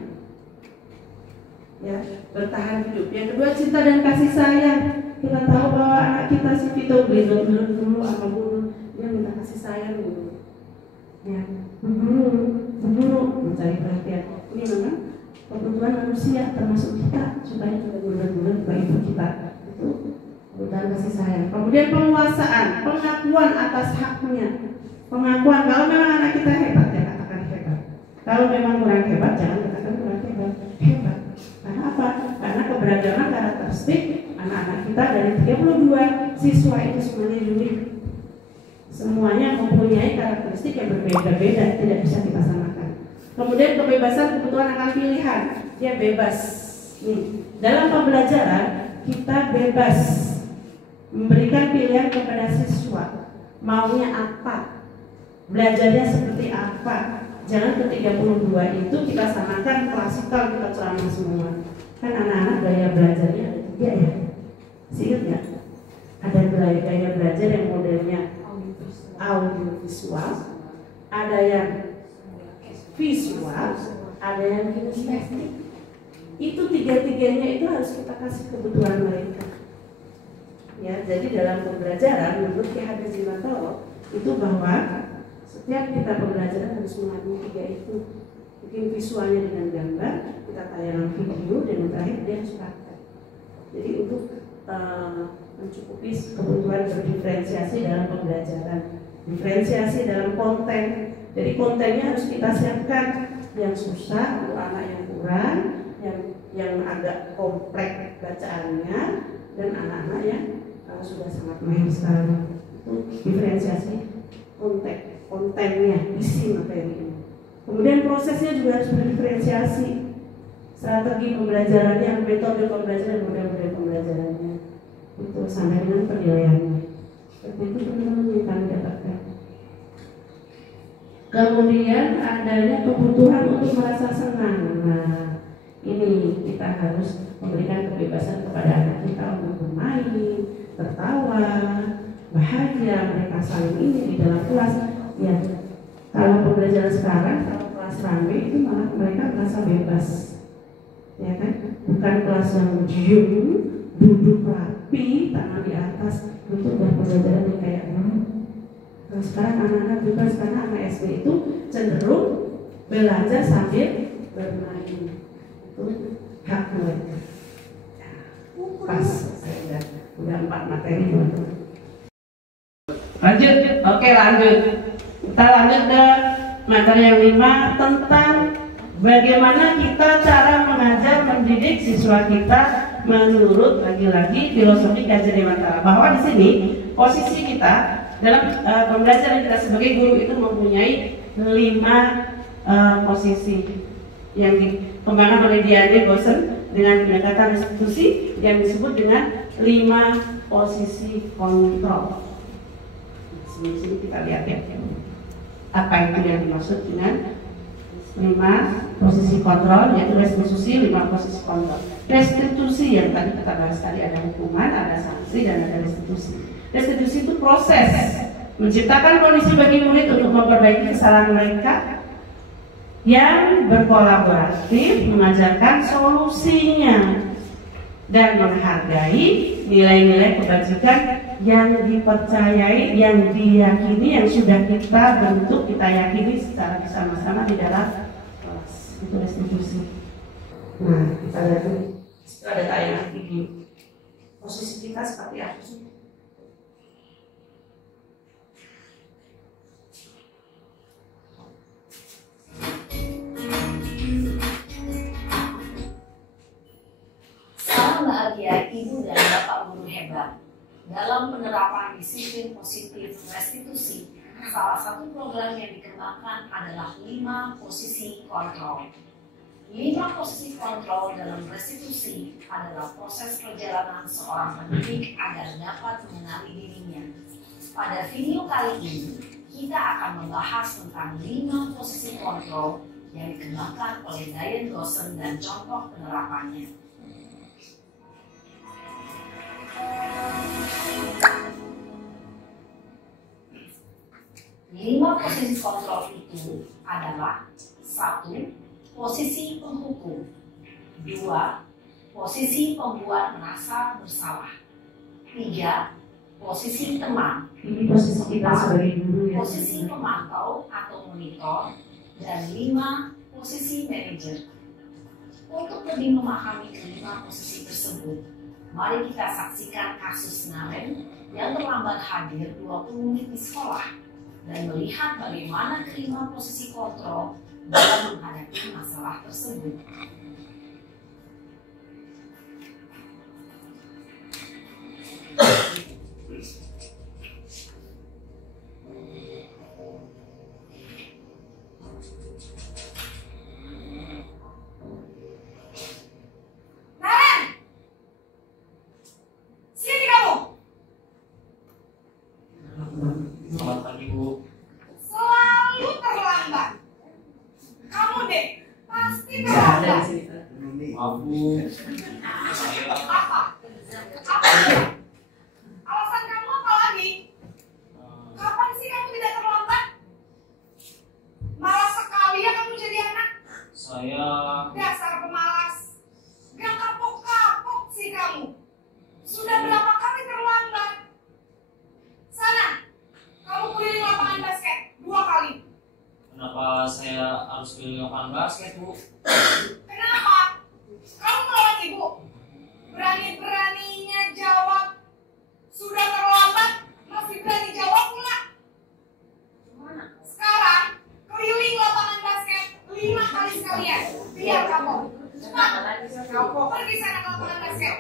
Ya, bertahan hidup. Yang kedua, cinta dan kasih sayang. Kita tahu bahwa anak kita si Vito beli dulu apa dulu, dia minta kasih sayang dulu. Ya, berburu mencari perhatian. Ini memang kebutuhan manusia termasuk kita supaya kita benar-benar ke ibu kita. Itu kebutuhan kasih sayang. Kemudian penguasaan, pengakuan atas haknya. Pengakuan kalau memang anak kita hebat ya katakan hebat. Kalau memang kurang hebat jangan katakan kurang hebat. Hebat. Karena apa? Karena keberagaman karakteristik anak-anak kita dari 32 siswa itu semuanya unik. Semuanya mempunyai karakteristik yang berbeda-beda, tidak bisa kita samakan. Kemudian kebebasan kebutuhan akan pilihan, dia bebas. Dalam pembelajaran kita bebas memberikan pilihan kepada siswa, maunya apa, belajarnya seperti apa. Jangan ke 32 itu kita samakan klasikal, kita ceramah semua. Kan anak-anak gaya belajarnya ada 3 ya. Ingat nggak? Ada gaya belajar yang modelnya audiovisual, ada yang visual, ada yang kinestetik. Itu 3-tiganya itu harus kita kasih kebutuhan mereka. Ya, jadi dalam pembelajaran menurut Ki Hajar Djimantoro itu bahwa setiap kita pembelajaran harus mengandung 3 itu. Bikin visualnya dengan gambar, kita tayangkan video, dan terakhir dia harus praktek. Jadi untuk mencukupi kebutuhan berdiferensiasi dalam pembelajaran, diferensiasi dalam konten. Jadi kontennya harus kita siapkan yang susah untuk anak yang kurang, yang agak kompleks bacaannya, dan anak-anak yang sudah sangat mahir sekali. Itu diferensiasi kontennya, isi materinya. Kemudian prosesnya juga harus berdiferensiasi. Strategi pembelajarannya, metode pembelajaran, model-model pembelajarannya, itu sampai dengan penilaiannya. Seperti itu teman-teman yang kami dapatkan. Kemudian adanya kebutuhan untuk merasa senang. Nah, ini kita harus memberikan kebebasan kepada anak kita untuk bermain, tertawa, bahagia, mereka saling ini di dalam kelas. Ya, kalau pembelajaran sekarang, kalau kelas rame itu malah mereka merasa bebas. Ya kan, bukan kelas yang diem, duduk rapi, tangan di atas, itu udah pembelajaran yang kayak Nah, sekarang anak-anak juga sekarang anak SD itu cenderung belajar sambil bermain. Itu hak mereka. Pas, saya udah 4 materi teman-teman. Lanjut, oke lanjut. Kita lanjut ke materi yang 5 tentang bagaimana kita cara mengajar mendidik siswa kita menurut lagi-lagi filosofi Ki Hajar Dewantara. Bahwa di sini posisi kita dalam pembelajaran kita sebagai guru itu mempunyai 5 posisi yang dikembangkan oleh D.A.D. Goosen dengan pendekatan restitusi yang disebut dengan 5 posisi kontrol. Sini kita lihat ya, apa itu yang dimaksud dengan 5 posisi kontrol, yaitu restitusi, 5 posisi kontrol. Restitusi yang tadi kita bahas tadi, ada hukuman, ada sanksi, dan ada restitusi. Restitusi itu proses menciptakan kondisi bagi murid untuk memperbaiki kesalahan mereka, yang berkolaboratif mengajarkan solusinya dan menghargai nilai-nilai kebajikan yang dipercayai, yang diyakini, yang sudah kita bentuk, kita yakini secara bersama-sama di dalam kelas. Itu restitusi. Nah, kita lihat dulu. Itu ada tayangan video. Posisi kita seperti apa sih? Salam bahagia Ibu dan Bapak guru hebat. Dalam penerapan disiplin positif restitusi, salah satu program yang dikembangkan adalah 5 posisi kontrol. 5 posisi kontrol dalam restitusi adalah proses perjalanan seorang pendidik agar dapat mengenali dirinya. Pada video kali ini, kita akan membahas tentang 5 posisi kontrol yang dikembangkan oleh D.A.D. Goosen dan contoh penerapannya. Lima posisi kontrol itu adalah 1. Posisi penghukum. 2. Posisi pembuat merasa bersalah. 3. Posisi teman. Ini posisi kita sebagai guru ya. Posisi pemantau atau monitor. Dan 5. Posisi manajer. Untuk lebih memahami kelima posisi tersebut, mari kita saksikan kasus Naren yang terlambat hadir 20 menit di sekolah dan melihat bagaimana kelima posisi kontrol dalam menghadapi masalah tersebut. Naren! Sini kamu! Selamat pagi, Bu. Selalu terlambat. Kamu deh, pasti terlambat. Maaf, Bu. Apa? Apa? Alasan kamu apa lagi? Kapan sih kamu tidak terlambat? Malas sekali ya kamu jadi anak. Saya Dasar pemalas. Gak kapok-kapok sih kamu. Sudah berapa kali terlambat? Sana, kamu keliling lapangan basket 2 kali. kenapa saya harus pilih lapangan basket, Bu? Kenapa? Kamu melawan ibu? Berani-beraninya jawab. Sudah terlambat, masih berani jawab pula. Sekarang, keliling lapangan basket 5 kali sekalian. Biar kamu. Cepat. Pergi sana ke lapangan basket.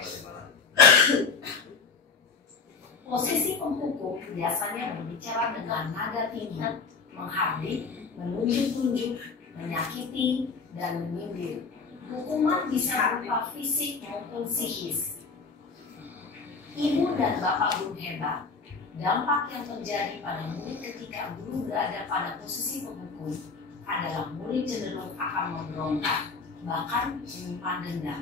Posisi penghukum biasanya berbicara dengan nada tinggi, menghardik, menunjuk-nunjuk, menyakiti, dan menyindir. Hukuman bisa berupa fisik maupun psikis. Ibu dan Bapak guru hebat, dampak yang terjadi pada murid ketika guru berada pada posisi penghukum adalah murid cenderung akan memberontak, bahkan menyimpan dendam.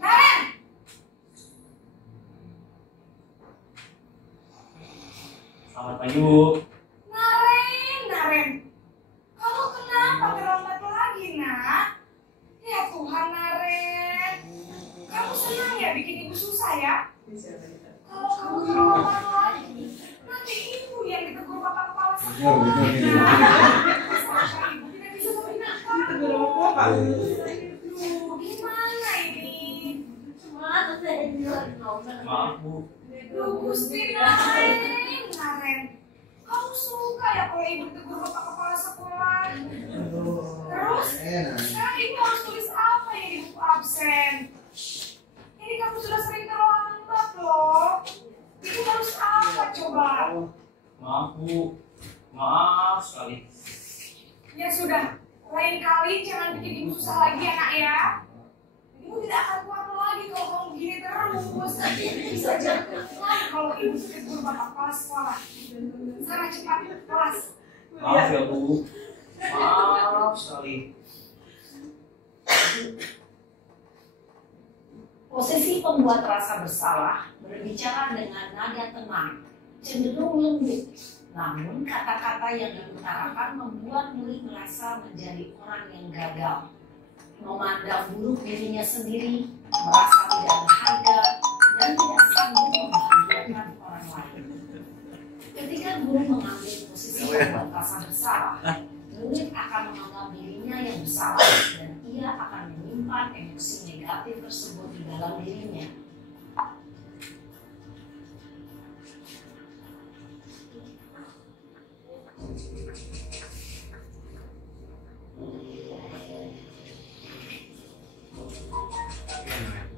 Naren! Selamat pagi, Bu. Naren. Kamu kenapa terlambat lagi, nak? Ya Tuhan, Naren. Kamu senang ya bikin ibu susah ya? Kalau kamu terlambat lagi, nanti ibu yang ditegur bapak kepala sekolah. Masalahkan ibu tidak bisa membina kamu. Aduh, gimana ini? Maaf, Gusti Naren, kamu suka ya kalau ibu tegur bapak kepala sekolah? Terus, sekarang ibu harus tulis apa ya di buku absen? Ini kamu sudah sering terlambat loh. Ibu harus apa coba? Maaf Bu, maaf sekali. Ya sudah, lain kali jangan bikin ibu susah lagi ya nak ya. Ibu tidak akan kuat lagi kalau kamu begini terus. Bisa jadi kalau ibu tegur bapak kepala sekolah. Sana cepat kelas. Maaf ya Bu, maaf sekali. Posisi pembuat rasa bersalah berbicara dengan nada tenang, cenderung lembut. Namun kata-kata yang diutarakan membuat murid merasa menjadi orang yang gagal, memandang buruk dirinya sendiri, merasa tidak berharga, dan tidak sanggup membahagiakan orang lain. Ketika guru mengambil posisi pembuat rasa bersalah, murid akan menganggap dirinya yang bersalah dan ia akan menyimpan emosi negatif tersebut di dalam dirinya.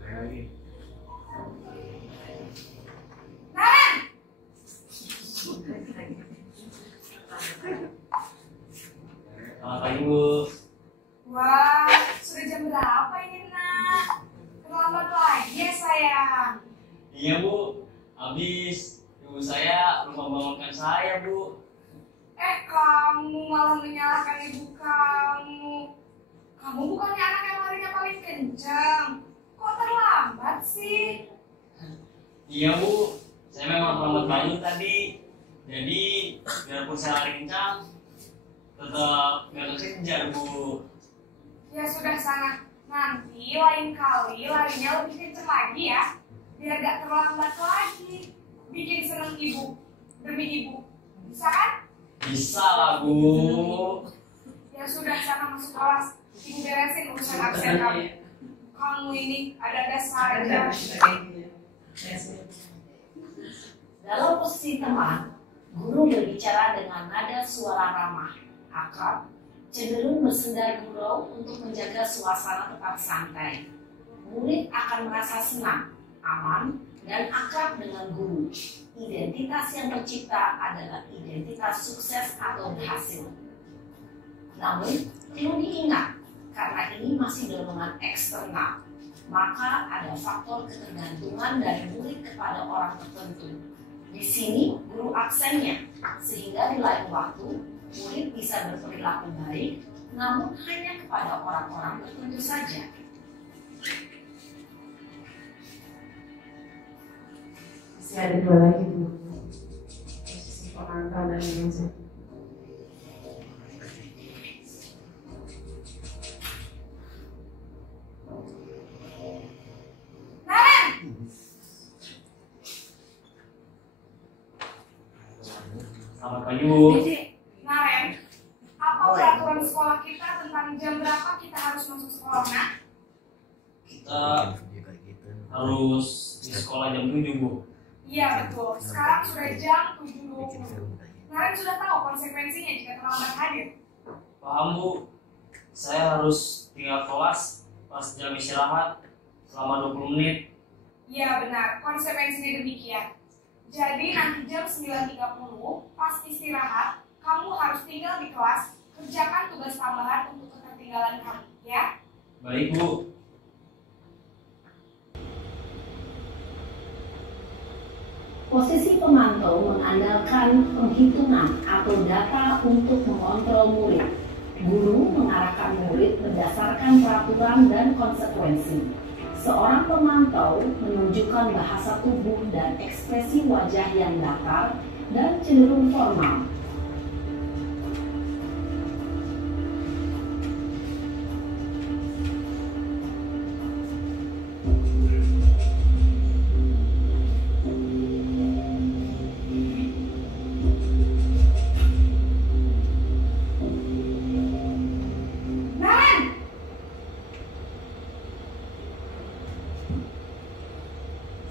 Naren! Selamat pagi Bu. Wah, sudah jam berapa ini nak? Terlambat lagi ya sayang. Iya Bu, habis ibu saya lupa bangunkan saya Bu. Kamu malah menyalahkan ibu kamu. Kamu bukannya anak yang larinya paling kencang. Kok terlambat sih? Iya Bu, saya memang terlambat bangun tadi. Jadi biarpun saya lari kencang, tetap nggak kekejar Bu. Ya sudah sana. Nanti lain kali larinya lebih kencang lagi ya. Biar gak terlambat lagi. Bikin seneng ibu. Demi ibu. Bisa kan? Bisa lah Bu. Ya sudah sana masuk kelas. Ibu beresin urusan absen kamu. Kamu ini ada saja. Dalam posisi teman, guru berbicara dengan nada suara ramah, akrab, cenderung bersenda gurau untuk menjaga suasana tetap santai. Murid akan merasa senang, aman, dan akrab dengan guru. Identitas yang tercipta adalah identitas sukses atau berhasil. Namun, perlu diingat, karena ini masih dorongan eksternal, maka ada faktor ketergantungan dari murid kepada orang tertentu. Di sini, guru aksennya, sehingga di lain waktu, murid bisa berperilaku baik, namun hanya kepada orang-orang tertentu saja. Masih ada dua lagi Bu. Posisi pemantau dan meja. Naren! Selamat pagi Bu. Naren, apa peraturan sekolah kita tentang jam berapa kita harus masuk sekolah, nak? Kita harus di sekolah jam 7 Bu. Iya betul, sekarang sudah jam 7.20. Naren sudah tahu konsekuensinya jika terlambat hadir. Paham Bu, saya harus tinggal kelas pas jam istirahat selama 20 menit. Iya benar, konsekuensinya demikian. Jadi nanti jam 9.30 pas istirahat, kamu harus tinggal di kelas, kerjakan tugas tambahan untuk ketertinggalan kamu, ya? Baik Bu. Posisi pemantau mengandalkan penghitungan atau data untuk mengontrol murid. Guru mengarahkan murid berdasarkan peraturan dan konsekuensi. Seorang pemantau menunjukkan bahasa tubuh dan ekspresi wajah yang datar dan cenderung formal.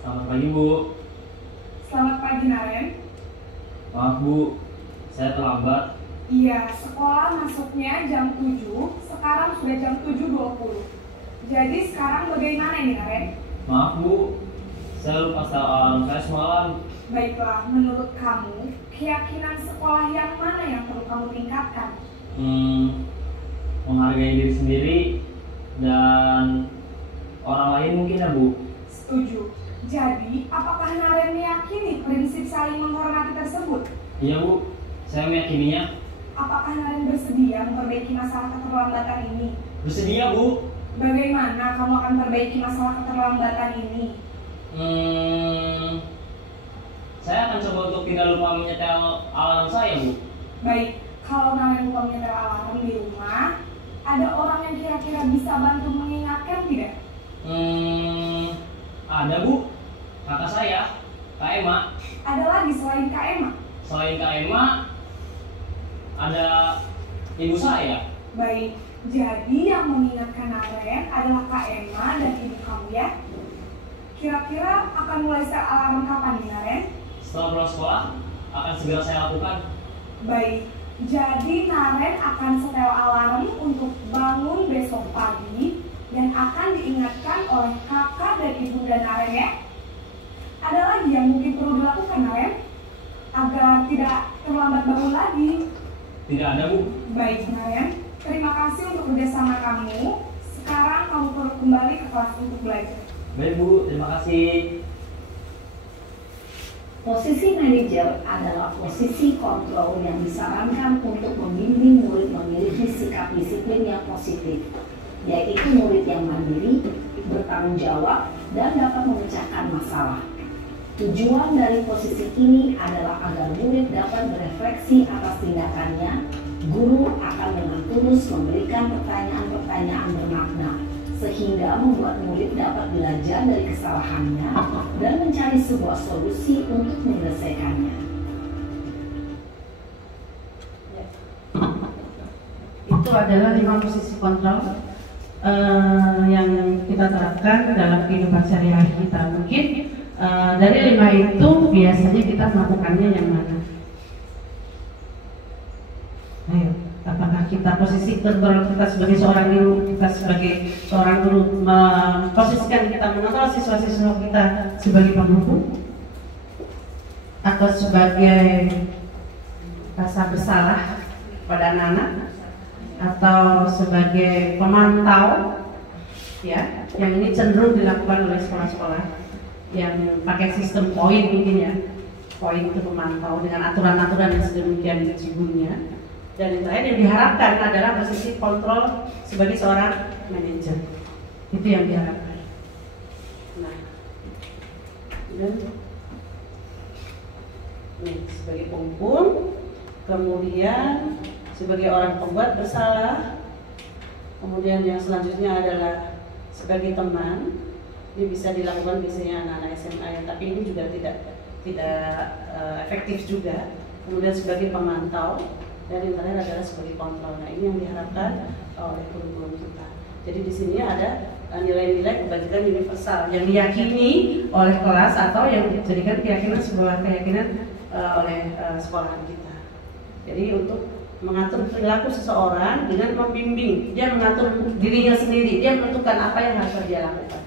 Selamat pagi Bu. Selamat Maaf Bu, saya terlambat. Iya, sekolah masuknya jam 7, sekarang sudah jam 7.20. Jadi sekarang bagaimana ini Naren? Maaf Bu, saya lupa setel alarm saya semalam. Baiklah, menurut kamu, keyakinan sekolah yang mana yang perlu kamu tingkatkan? Menghargai diri sendiri dan orang lain mungkin ya Bu. Setuju. Jadi, apakah Naren meyakini prinsip saling menghormati tersebut? Iya Bu, saya meyakininya. Apakah Naren bersedia memperbaiki masalah keterlambatan ini? Bersedia Bu. Bagaimana kamu akan memperbaiki masalah keterlambatan ini? Saya akan coba untuk tidak lupa menyetel alarm saya Bu. Baik, kalau Naren lupa menyetel alarm di rumah, ada orang yang kira-kira bisa bantu mengingatkan tidak? Ada Bu, kakak saya, Kak Emma. Ada lagi selain Kak Emma? Selain Kak Emma, ada ibu saya. Baik, jadi yang mengingatkan Naren adalah Kak Emma dan ibu kamu ya? Kira-kira akan mulai setel alarm kapan nih Naren? Setelah pulang sekolah, akan segera saya lakukan. Baik, jadi Naren akan setel alarm untuk bangun besok pagi dan akan diingatkan oleh kakak dan ibunda Naren ya. Ada lagi yang mungkin perlu dilakukan Naren agar tidak terlambat bangun lagi? Tidak ada Bu. Baik Naren, terima kasih untuk kerjasama kamu. Sekarang kamu perlu kembali ke kelas untuk belajar. Baik Bu, terima kasih. Posisi manajer adalah posisi kontrol yang disarankan untuk membimbing murid memiliki sikap disiplin yang positif, yaitu murid yang mandiri, bertanggung jawab, dan dapat memecahkan masalah. Tujuan dari posisi ini adalah agar murid dapat berefleksi atas tindakannya. Guru akan dengan tulus memberikan pertanyaan-pertanyaan bermakna, sehingga membuat murid dapat belajar dari kesalahannya dan mencari sebuah solusi untuk menyelesaikannya. Itu adalah 5 posisi kontrol yang kita terapkan dalam kehidupan sehari-hari kita. Mungkin dari 5 itu biasanya kita melakukannya yang mana? Ayo, apakah kita posisi kontrol kita sebagai seorang guru, kita sebagai seorang guru memposisikan kita mengontrol siswa-siswa kita sebagai penghukum, atau sebagai rasa bersalah pada anak-anak, atau sebagai pemantau, ya, yang ini cenderung dilakukan oleh sekolah-sekolah yang pakai sistem poin mungkin ya, poin itu pemantau dengan aturan-aturan yang sedemikian jibunnya. Dan yang terakhir yang diharapkan adalah posisi kontrol sebagai seorang manajer. Itu yang diharapkan. Nah, dan sebagai penghukum, kemudian sebagai orang pembuat bersalah, kemudian yang selanjutnya adalah sebagai teman. Ini bisa dilakukan biasanya anak-anak SMA ya, tapi ini juga tidak efektif juga. Kemudian sebagai pemantau, dan yang terakhir adalah sebagai kontrol. Nah, ini yang diharapkan oleh kurikulum kita. Jadi di sini ada nilai-nilai kebajikan universal yang diyakini oleh kelas atau yang dijadikan keyakinan sebuah keyakinan oleh sekolahan kita. Jadi untuk mengatur perilaku seseorang dengan membimbing, dia mengatur dirinya sendiri, dia menentukan apa yang harus dia lakukan.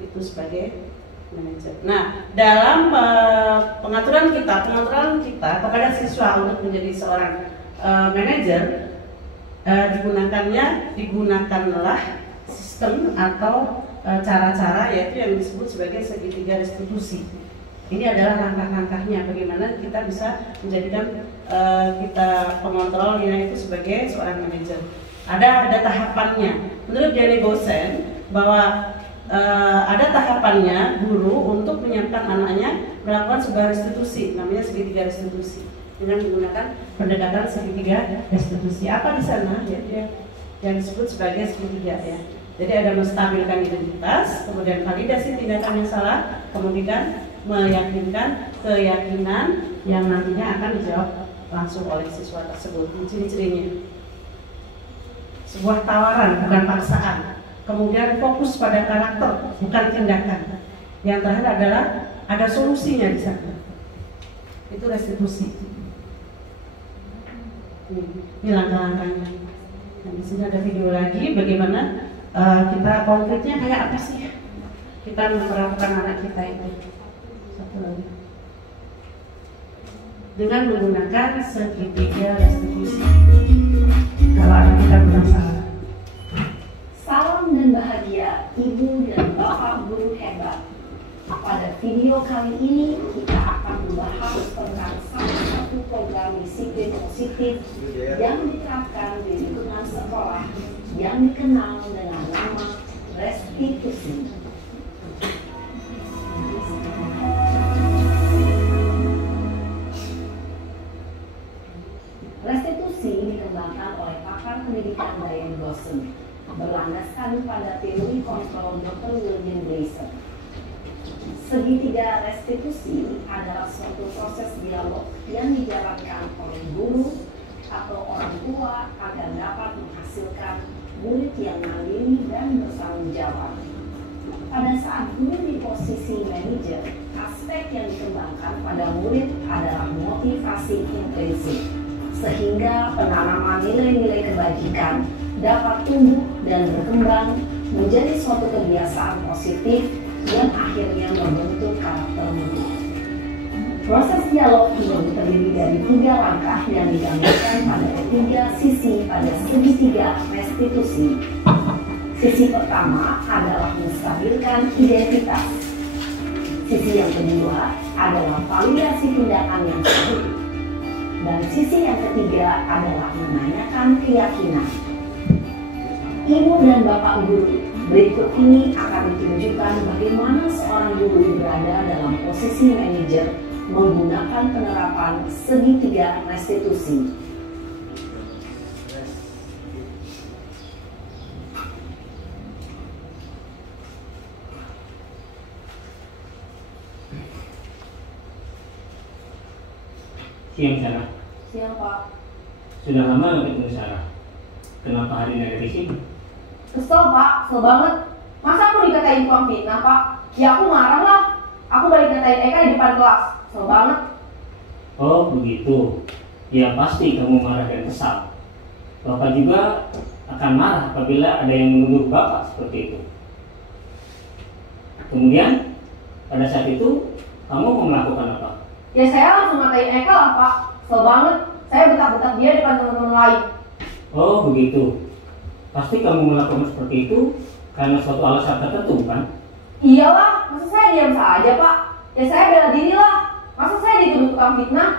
Itu sebagai manajer. Nah, dalam pengaturan kita kepada siswa untuk menjadi seorang manajer, digunakanlah sistem atau cara-cara yaitu yang disebut sebagai segitiga restitusi. Ini adalah langkah-langkahnya bagaimana kita bisa menjadikan kita pengontrolnya itu sebagai seorang manajer. Ada tahapannya. Menurut Jenny Gosen bahwa ada tahapannya guru untuk menyiapkan anaknya melakukan sebuah restitusi, namanya segitiga restitusi, dengan menggunakan pendekatan segitiga restitusi. Apa di sana? Ya, yang disebut sebagai segitiga ya. Jadi ada menstabilkan identitas, kemudian validasi tindakan yang salah, kemudian meyakinkan keyakinan yang nantinya akan dijawab langsung oleh siswa tersebut. Ciri-cirinya sebuah tawaran bukan paksaan. Kemudian fokus pada karakter, bukan tindakan. Yang terakhir adalah ada solusinya di sana. Itu restitusi. Ini langkah-langkahnya. Dan di sini ada video lagi bagaimana kita konkretnya kayak apa sih kita memperlakukan anak kita itu. Satu lagi. Dengan menggunakan segitiga restitusi. Kalau anak kita bermasalah. Salam dan bahagia Ibu dan Bapak guru hebat. Pada video kali ini kita akan membahas tentang salah satu program disiplin positif yang diterapkan di lingkungan sekolah yang dikenal dengan nama restitusi. Restitusi dikembangkan oleh pakar pendidikan Diane Dawson berlandaskan pada teori kontrol Dr. William Gleiser. Segitiga restitusi adalah suatu proses dialog yang dijalankan oleh guru atau orang tua agar dapat menghasilkan murid yang mandiri dan bertanggung jawab. Pada saat guru di posisi manajer, aspek yang dikembangkan pada murid adalah motivasi intrinsik, sehingga penanaman nilai-nilai kebajikan dapat tumbuh dan berkembang menjadi suatu kebiasaan positif yang akhirnya membentuk karakter murid. Proses dialog ini terdiri dari 3 langkah yang digabungkan pada 3 sisi pada segitiga restitusi. Sisi pertama adalah menstabilkan identitas. Sisi yang kedua adalah validasi tindakan yang sah. Dan sisi yang ketiga adalah menanyakan keyakinan. Ibu dan Bapak guru, berikut ini akan ditunjukkan bagaimana seorang guru berada dalam posisi manajer menggunakan penerapan segitiga restitusi. Siang Sarah. Siang Pak. Sudah lama nggak ketemu Sarah. Kenapa hari ini ada di sini? Kesel Pak, kesel banget. Masa aku dikatain tukang fitnah Pak? Ya aku marah lah. Aku balik ngatain Eka di depan kelas. Kesel banget. Oh begitu. Ya pasti kamu marah dan kesal. Bapak juga akan marah apabila ada yang menuduh Bapak seperti itu. Kemudian pada saat itu kamu mau melakukan apa? Ya saya langsung ngatain Eka lah Pak. Kesel banget. Saya betak-betak dia depan teman-teman lain. Oh begitu. Pasti kamu melakukan seperti itu karena suatu alasan tertentu kan? Iyalah, masa saya diam saja Pak? Ya saya bela diri lah. Masa saya dituduh tukang fitnah?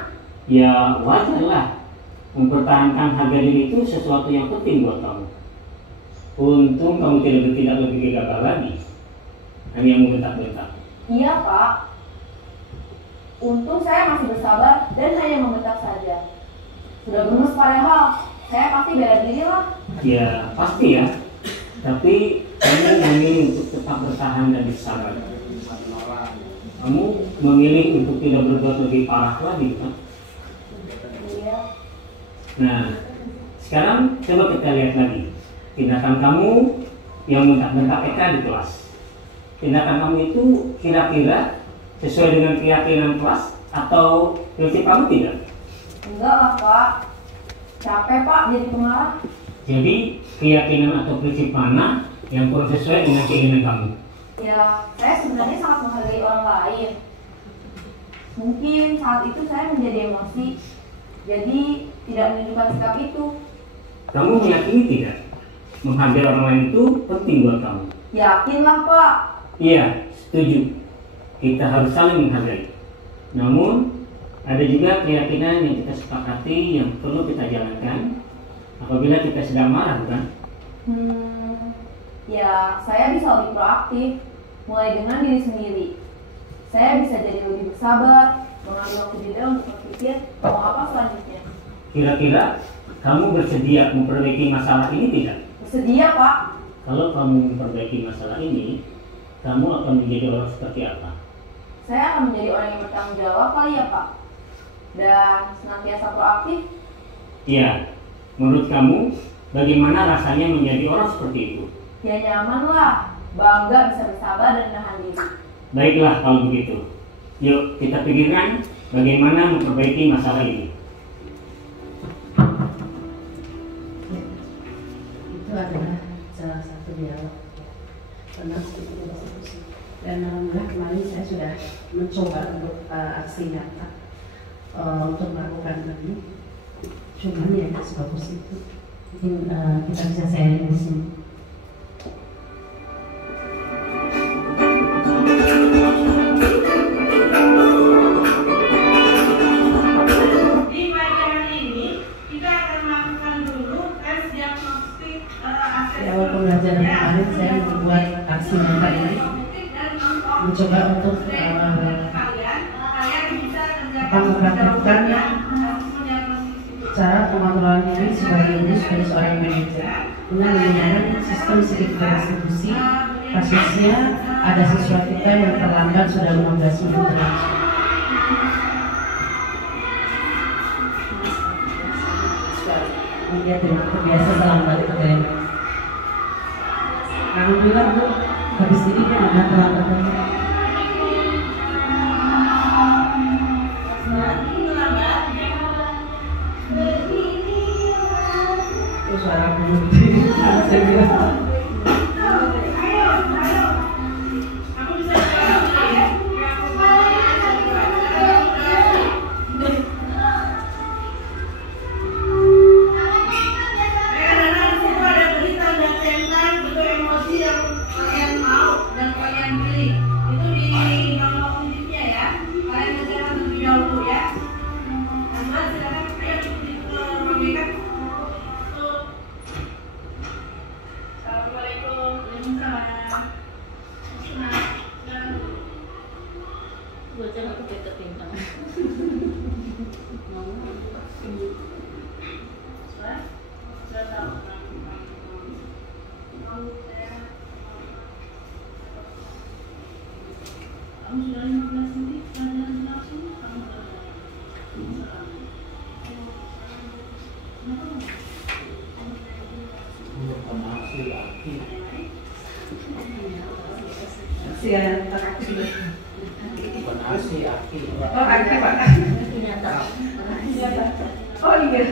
Ya wajar lah. Mempertahankan harga diri itu sesuatu yang penting buat kamu. Untung kamu tidak bertindak lebih gegabah lagi. Hanya membentak-bentak. Iya Pak. Untung saya masih bersabar dan hanya membentak saja. Sudah gemes padahal, saya pasti bela diri lah. Ya pasti ya. Tapi kamu memilih untuk tetap bertahan dan bersabar. Kamu memilih untuk tidak berbuat lebih parah lagi kan? Iya. Nah, sekarang coba kita lihat lagi tindakan kamu yang bentak-bentak Eka di kelas. Tindakan kamu itu kira-kira sesuai dengan keyakinan kelas atau prinsip kamu tidak? Enggak lah Pak. Capek Pak jadi pemarah. Jadi keyakinan atau prinsip mana yang kurang sesuai dengan keinginan kamu? Ya, saya sebenarnya sangat menghargai orang lain. Mungkin saat itu saya menjadi emosi, jadi tidak menunjukkan sikap itu. Kamu meyakini tidak? Menghargai orang lain itu penting buat kamu. Yakinlah Pak. Iya, setuju. Kita harus saling menghargai. Namun, ada juga keyakinan yang kita sepakati yang perlu kita jalankan apabila kita sedang marah, bukan? Ya, saya bisa lebih proaktif, mulai dengan diri sendiri. Saya bisa jadi lebih bersabar, mengambil waktu jeda untuk berpikir mau apa selanjutnya. Kira-kira kamu bersedia memperbaiki masalah ini tidak? Bersedia Pak. Kalau kamu memperbaiki masalah ini, kamu akan menjadi orang seperti apa? Saya akan menjadi orang yang bertanggung jawab kali ya Pak. Dan senantiasa proaktif. Iya, menurut kamu bagaimana rasanya menjadi orang seperti itu? Ya nyaman lah, bangga bisa bersabar dan menahan diri. Baiklah kalau begitu. Yuk kita pikirkan bagaimana memperbaiki masalah ini. Itu adalah salah satu dialog tentang studi konstitusi. Dan alhamdulillah kemarin saya sudah mencoba untuk aksi nyata untuk melakukan ini. Cuman ya nggak sebagus itu. Mungkin kita bisa sharing di sini. Di bagian ini kita akan melakukan dulu tes diagnostik aset. Ya, waktu pembelajaran kemarin saya membuat aksi nyata ini, mencoba untuk mempraktikkan cara pengontrolan diri sebagai seorang manajer dengan menggunakan sistem sedikit restitusi. Kasusnya ada siswa kita yang terlambat sudah 15 menit berlangsung. Dia tidak terbiasa terlambat kerjanya. Alhamdulillah Bu, habis ini kan ada terlambat lagi. Suara bunyi, saya bilang. Oh, Aki Pak. Oh iya.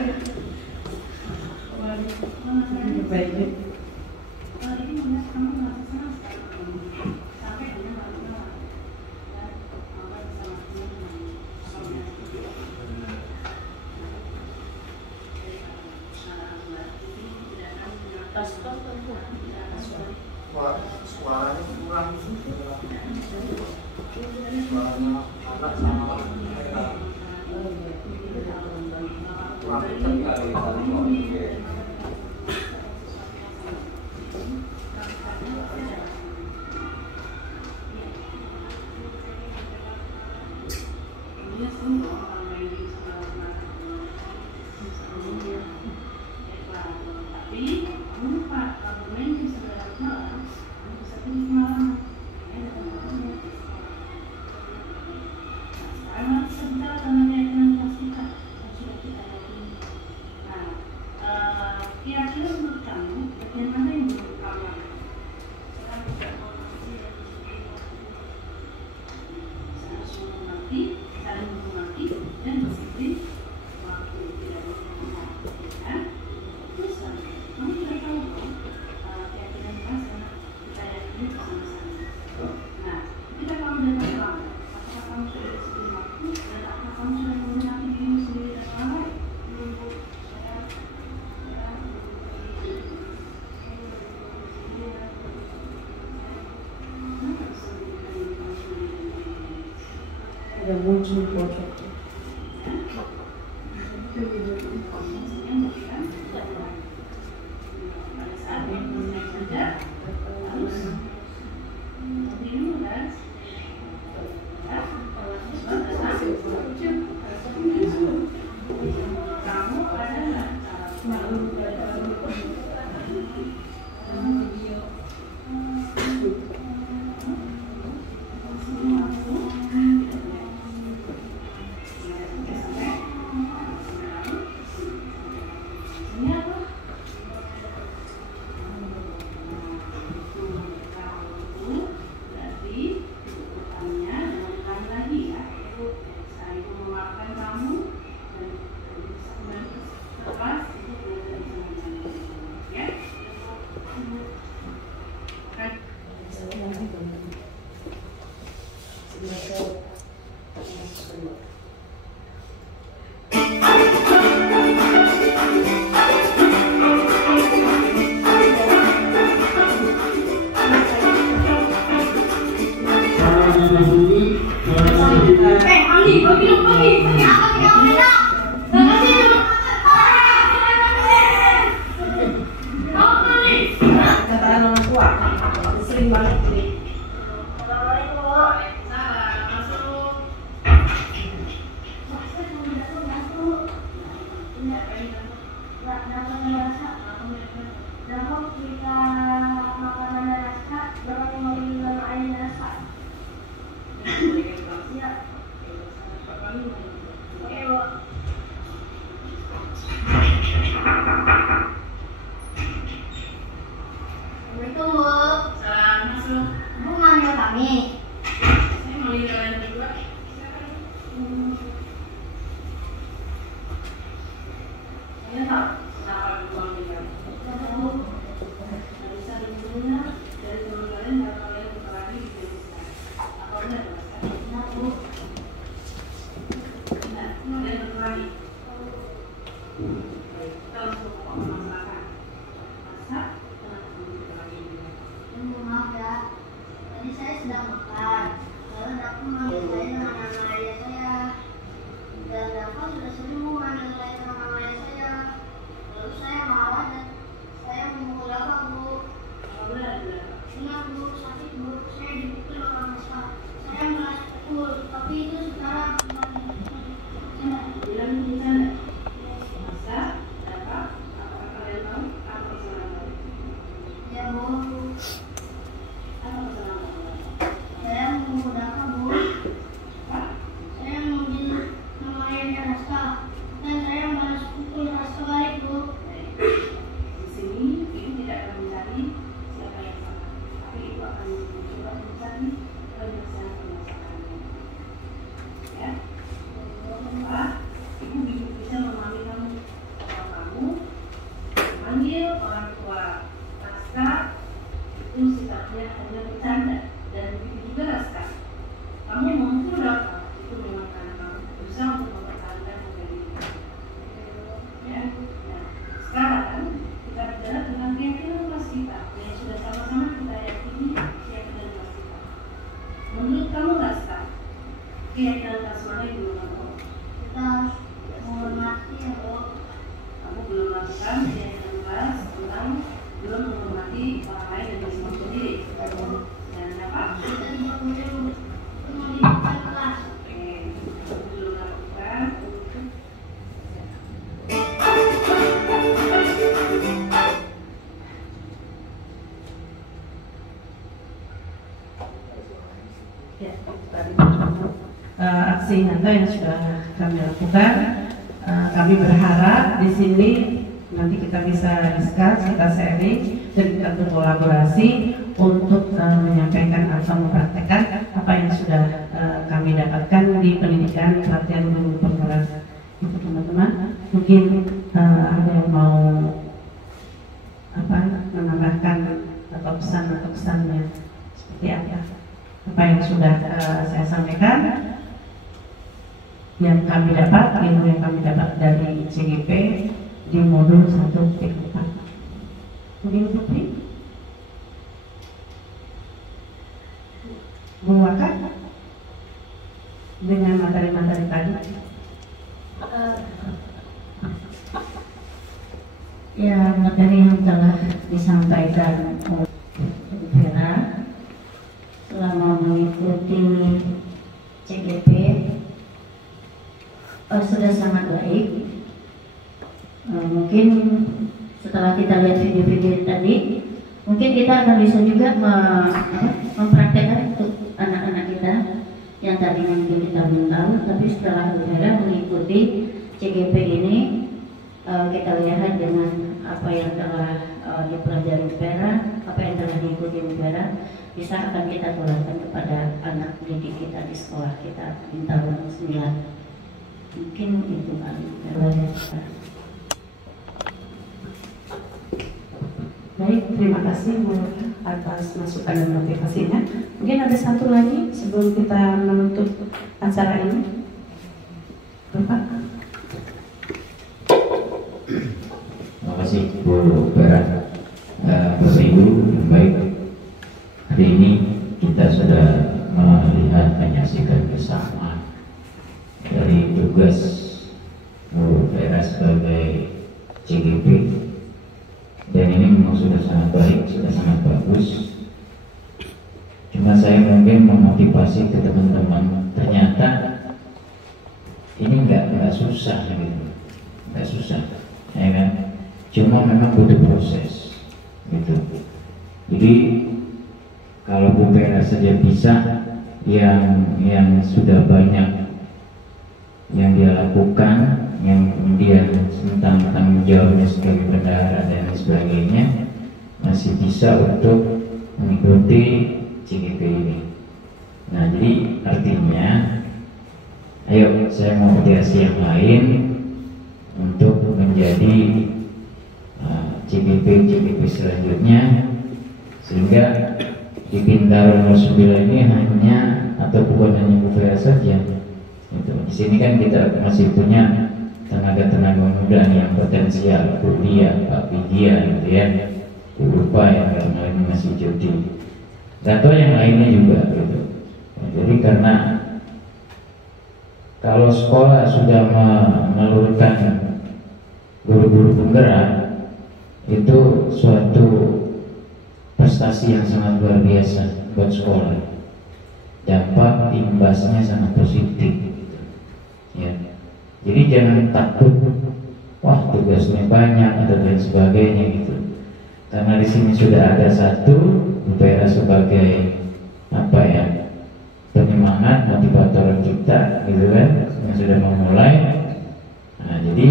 Baik. Suaranya kurang. Suaranya anak sama mereka kurang terkali. Yang muncul foto. Dapat kita makanan rasa berapa menggunakan air rasa. Ya. Assalamualaikum Bu. Salam masuk. Bu manggil kami. Saya manggil kalian berdua. Saya tahu kenapa Bu manggil kami. Bisa dibunuhnya dari teman kalian dan kalian bentar lagi dijelaskan. Apa benar Bu? Benar Bu. Benar. Kalian bentar lagi. Kita langsung ke masalah. Masak. Maaf ya, tadi saya sedang makan. Lalu Dafa manggil saya dengan nama ayah saya. Dan Dafa sudah sering memanggil saya dengan nama ayah saya. Lalu saya marah dan saya memukul Dafa Bu. Benar Bu, sakit Bu. Saya dipukul oleh masa. Saya merasa pukul, tapi itu sekarang bilang di sana. Masa, Dafa, apakah kalian tahu apa salah? Ya Bu. Saya menggunakan Bu. Saya mengambil nama ayahnya Raska dan saya balas pukul Raska balik Bu. Di sini ibu tidak akan mencari siapa yang salah, tapi ibu akan mencoba mencari penyelesaian permasalahannya. Ya, Pak, ibu bisa memahami kamu bahwa kamu memanggil orang tua Raska itu sifatnya hanya bercanda. Dan begitu juga Raska, kamu memukul Dafa itu memang karena kamu berusaha untuk mempertahankan harga diri. Ya, nah sekarang kita bicara tentang keyakinan kelas kita yang sudah sama-sama kita yakini keyakinan kelas kita. Menurut kamu Raska, keyakinan kelas mana yang belum kamu? Kita menghormati ya Bu. Kamu belum melakukan keyakinan kelas tentang belum menghormati orang lain dan diri sendiri. Dan apa? Kita tidak boleh melibatkan kelas. Oke, belum lakukan. Ya, tadi aksi nyata yang sudah kami lakukan. Kami berharap di sini nanti kita bisa discuss, kita sharing, dan kita berkolaborasi untuk menyampaikan atau mempraktekkan apa yang sudah kami dapatkan di pendidikan pelatihan guru penggerak itu teman-teman. Mungkin ada yang mau menambahkan atau pesannya seperti apa yang sudah saya sampaikan, yang kami dapat, ilmu yang kami dapat dari CGP di modul 1.4. Mungkin Putri? Buahkan dengan materi-materi tadi. Ya, materi yang telah disampaikan oleh Vera selama mengikuti CGP sudah sangat baik. Mungkin setelah kita lihat video-video tadi, mungkin kita akan bisa juga mempraktekkan untuk anak-anak kita yang tadi mungkin kita belum tahu, tapi setelah Vera mengikuti CGP ini, kita lihat dengan apa yang telah dipelajari Vera, apa yang telah diikuti Vera, bisa akan kita tularkan kepada anak didik kita di sekolah kita di tahun 9. Mungkin itu kan Baik, terima kasih Bu atas masukan dan motivasinya. Mungkin ada satu lagi sebelum kita menutup acara ini. Bapak. Terima kasih Bu Vera. Bapak Ibu, baik. Hari ini kita sudah melihat, menyaksikan bersama dari tugas Bu Vera sebagai CGP, dan ini memang sudah sangat baik, sudah sangat bagus. Cuma saya mungkin memotivasi ke teman-teman, ternyata ini nggak susah gitu, nggak susah, ya kan? cuma memang butuh proses gitu. Jadi kalau Bu Vera saja bisa, yang sudah banyak yang dia lakukan, yang kemudian tentang tanggung jawabnya sebagai bendahara dan sebagainya, masih bisa untuk mengikuti CGP ini. Nah, jadi artinya, ayo saya mau mediasi yang lain untuk menjadi CGP selanjutnya, sehingga di Bintaro 09 ini hanya atau bukan hanya Bu Vera saja. Gitu. Di sini kan kita masih punya tenaga muda yang potensial, Bu Dia, Pak Pigia, gitu ya, Bu Rupa yang dalam hal ini masih cuti. Atau yang lainnya juga, gitu. Jadi karena kalau sekolah sudah melahirkan guru-guru penggerak, itu suatu prestasi yang sangat luar biasa buat sekolah. Dampak imbasnya sangat positif, ya. Jadi jangan takut, wah tugasnya banyak atau lain sebagainya gitu. Karena di sini sudah ada satu Bu Vera sebagai apa ya, penyemangat, motivator kita, gitu kan, yang sudah memulai. Nah, jadi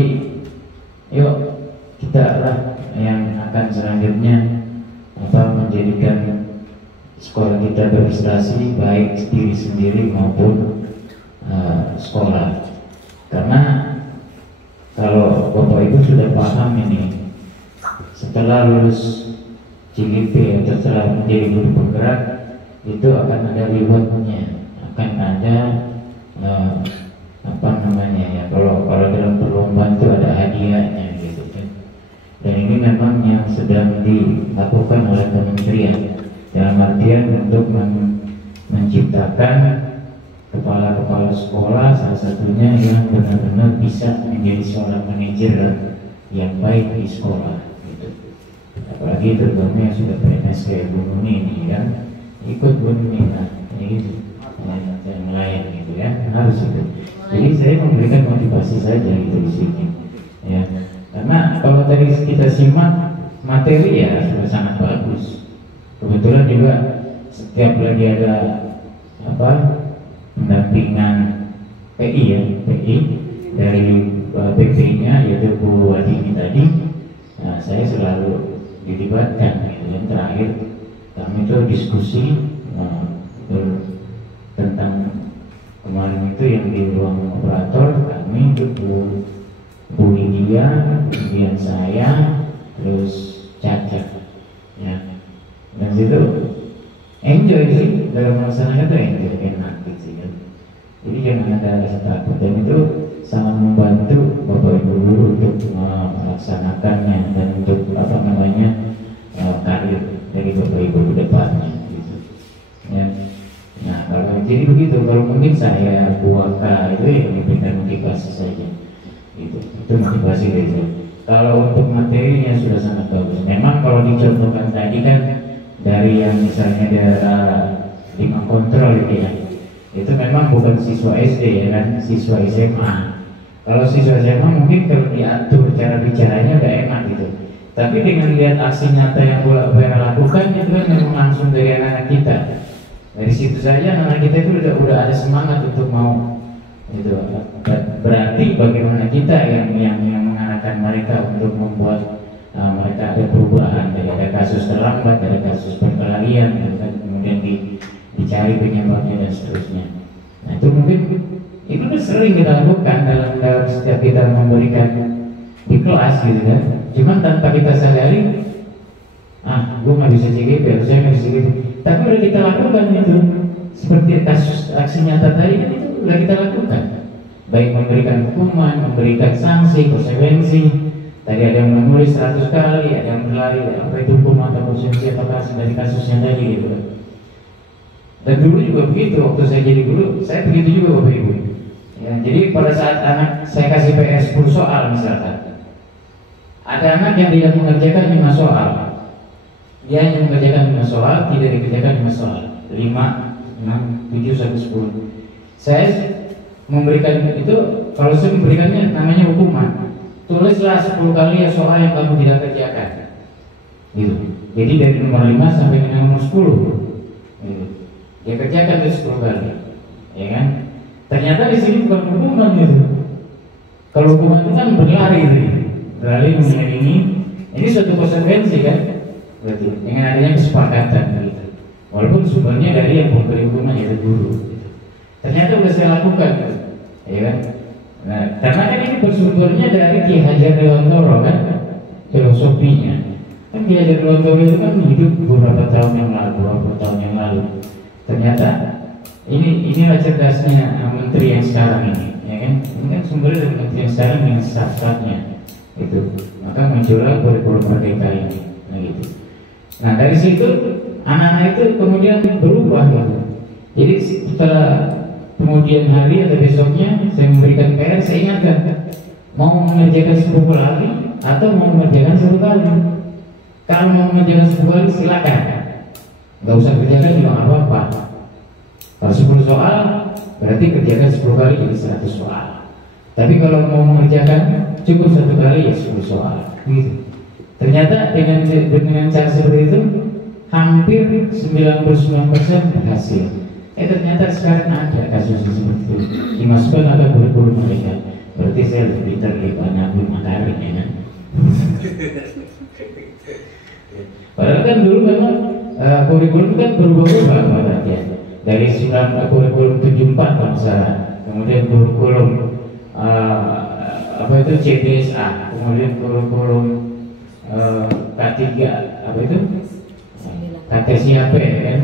yuk kita lah yang akan selanjutnya menjadikan sekolah kita berprestasi, baik diri sendiri maupun sekolah. Karena kalau Bapak Ibu sudah paham ini, setelah lulus CGP atau setelah menjadi guru penggerak, itu akan ada rewardnya, akan ada kalau dalam perlombaan itu ada hadiahnya gitu kan. Dan ini memang yang sedang dilakukan oleh kementerian, dalam artian untuk menciptakan kepala-kepala sekolah, salah satunya yang benar-benar bisa menjadi seorang manajer yang baik di sekolah gitu. Apalagi terutama yang sudah PNS kayak Bu Nuni ini kan, ikut Bu Nuni, nah gitu, yang lain gitu ya, harus itu. Jadi saya memberikan motivasi saja gitu di sini ya. Karena kalau tadi kita simak materi ya sudah sangat bagus. Kebetulan juga setiap lagi ada pendampingan PI dari PP-nya yaitu Bu Wadini tadi, nah, saya selalu dilibatkan gitu. Dan terakhir kami itu diskusi tentang kemarin itu yang di ruang operator, kami itu Bu Lydia, kemudian saya, terus Caca ya. Dan situ enjoy sih, dalam melaksanakan itu enjoy, enak gitu kan. Jadi jangan ada rasa takut, dan itu sangat membantu Bapak Ibu guru untuk melaksanakannya dan untuk karir dari Bapak Ibu ke depannya gitu ya. Nah kalau jadi begitu, kalau mungkin saya buaka itu ya memberikan motivasi saja gitu. Itu motivasi dari saya. Kalau untuk materinya sudah sangat bagus. Memang kalau dicontohkan tadi kan dari yang misalnya daerah 5 kontrol itu ya, itu memang bukan siswa SD ya kan, siswa SMA. Kalau siswa SMA mungkin kalau diatur cara bicaranya udah enak gitu. Tapi dengan lihat aksi nyata yang Bu Vera lakukan, itu kan memang langsung dari anak-anak kita. Dari situ saja anak kita itu udah ada semangat untuk mau itu. Berarti bagaimana kita yang mengarahkan mereka untuk membuat mereka ada perubahan, dari ada kasus terlambat, ada kasus perkelahian, kemudian dicari penyebabnya dan seterusnya. Nah itu mungkin itu kan sering kita lakukan dalam setiap kita memberikan di kelas gitu kan. Cuman tanpa kita sadari, gue nggak bisa CGP, saya nggak bisa CGP. Tapi udah kita lakukan itu, seperti kasus aksi nyata tadi kan, itu udah kita lakukan. Baik memberikan hukuman, memberikan sanksi, konsekuensi. Tadi ada yang menulis 100 kali, ada yang berlari, apa itu hukuman atau konsekuensi apakah dari kasusnya tadi gitu. Dan dulu juga begitu, waktu saya jadi guru, saya begitu juga Bapak Ibu. Ya, jadi pada saat anak saya kasih PR 10 soal misalkan, ada anak yang tidak mengerjakan 5 soal. Dia hanya mengerjakan 5 soal, tidak dikerjakan 5 soal. 5, 6, 7, sampai 10. Saya memberikan itu, kalau saya memberikannya namanya hukuman. tulislah 10 kali ya soal yang kamu tidak kerjakan. Gitu. Jadi dari nomor 5 sampai ke nomor 10. Gitu. Dia kerjakan itu 10 kali. Ya kan? Ternyata di sini bukan hukuman gitu. Kalau hukuman itu kan berlari mengenai ini suatu konsekuensi kan? Berarti dengan adanya kesepakatan gitu. Walaupun sumbernya dari yang memberi hukuman yaitu guru. Gitu. Ternyata sudah saya lakukan, gitu. Ya kan? Nah, karena kan ini bersumbernya dari Ki Hajar Dewantara kan, filosofinya. Kan Ki Hajar Dewantara itu kan hidup beberapa tahun yang lalu. Ternyata inilah cerdasnya menteri yang sekarang ini, ya kan? Ini kan sumbernya dari menteri yang sekarang yang sasatnya itu. Maka muncullah kurikulum merdeka ini, nah gitu. Nah dari situ anak-anak itu kemudian berubah gitu. Jadi setelah kemudian hari atau besoknya saya memberikan PR, saya ingatkan mau mengerjakan 10 kali atau mau mengerjakan 10 kali. Kalau mau mengerjakan 10 kali silakan, nggak usah kerjakan juga nggak apa-apa. Kalau 10 soal berarti kerjakan 10 kali jadi 100 soal. Tapi kalau mau mengerjakan cukup 1 kali ya 10 soal. Gitu. Ternyata dengan cara seperti itu hampir 99% berhasil. Ternyata sekarang ada kasus seperti itu dimasukkan ada kurikulum mereka. Berarti saya lebih pintar daripada Nabi Makarim ya kan? Padahal kan dulu memang kurikulum kan berubah-ubah ya. Dari kurikulum 74 kalau salah, kemudian kurikulum apa itu CBSA, kemudian kurikulum K3 apa itu KTSIP kan,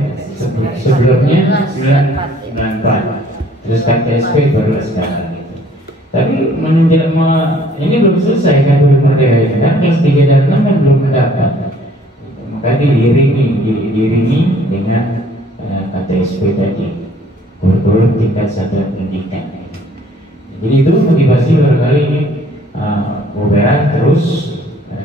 sebelumnya 94, terus KTSP baru sekarang gitu. Tapi ini belum selesai kan kurikulum merdeka ini kan, kelas 3 dan 6 kan belum mendapat, maka diiringi dengan KTSP tadi, kurikulum tingkat satuan pendidikan. Jadi itu motivasi barangkali ini Bobera terus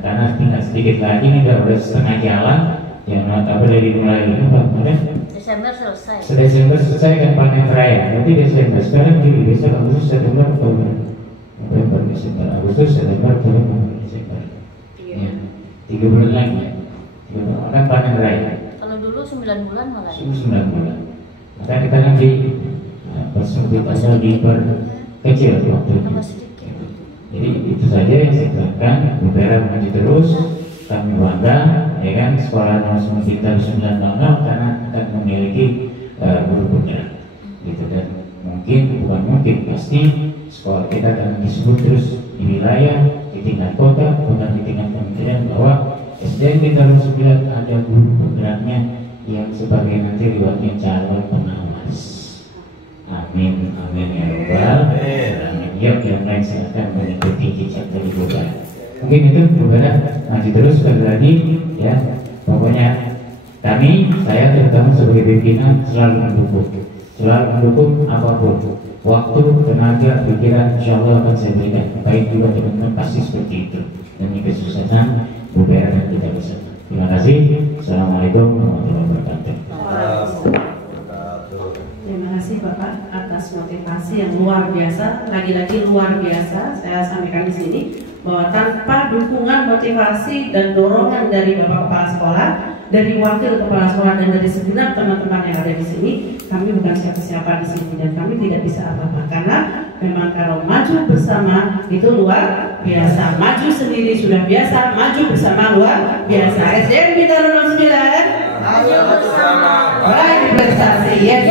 karena tinggal sedikit lagi ini udah setengah jalan. Yang apa dari mulai ini Pak kemarin? Desember selesai. Desember selesai kan panen raya. Nanti Desember sekarang jadi besok Agustus September Oktober November Desember Agustus September Oktober Desember. Iya. 3 bulan lagi. 3 bulan akan panen raya. Kalau dulu 9 bulan malah. 9 bulan. Maka kita nanti persempitan kecil waktu itu. Jadi itu saja yang saya katakan. Bupera maju terus. Kami bangga, ya kan, sekolah nomor kita 900 karena akan memiliki guru penggerak, gitu. Dan bukan mungkin pasti sekolah kita akan disebut terus di wilayah, di tingkat kota, bahkan di tingkat kementerian bahwa SDN kita 9 ada guru penggeraknya yang sebagai nanti riwayatnya calon pengawas. Amin, amin ya Rabbal alamin. Yuk yang lain silakan mengikuti jejak dari Bupera. Mungkin itu Bupera maju terus sekali lagi ya. Pokoknya saya terutama sebagai pimpinan selalu mendukung apapun, waktu, tenaga, pikiran, insya Allah akan saya berikan. Baik juga teman-teman pasti seperti itu demi kesuksesan Bupera dan kita bersama. Terima kasih. Assalamualaikum warahmatullahi wabarakatuh. Terima kasih Bapak atas motivasi yang luar biasa. Lagi-lagi luar biasa saya sampaikan di sini bahwa tanpa dukungan, motivasi dan dorongan dari Bapak Kepala Sekolah, dari Wakil Kepala Sekolah dan dari segenap teman-teman yang ada di sini, kami bukan siapa-siapa di sini dan kami tidak bisa apa-apa karena memang kalau maju bersama itu luar biasa. Maju sendiri sudah biasa, maju bersama luar biasa. SDN kita 09 maju bersama baik prestasi. Yes.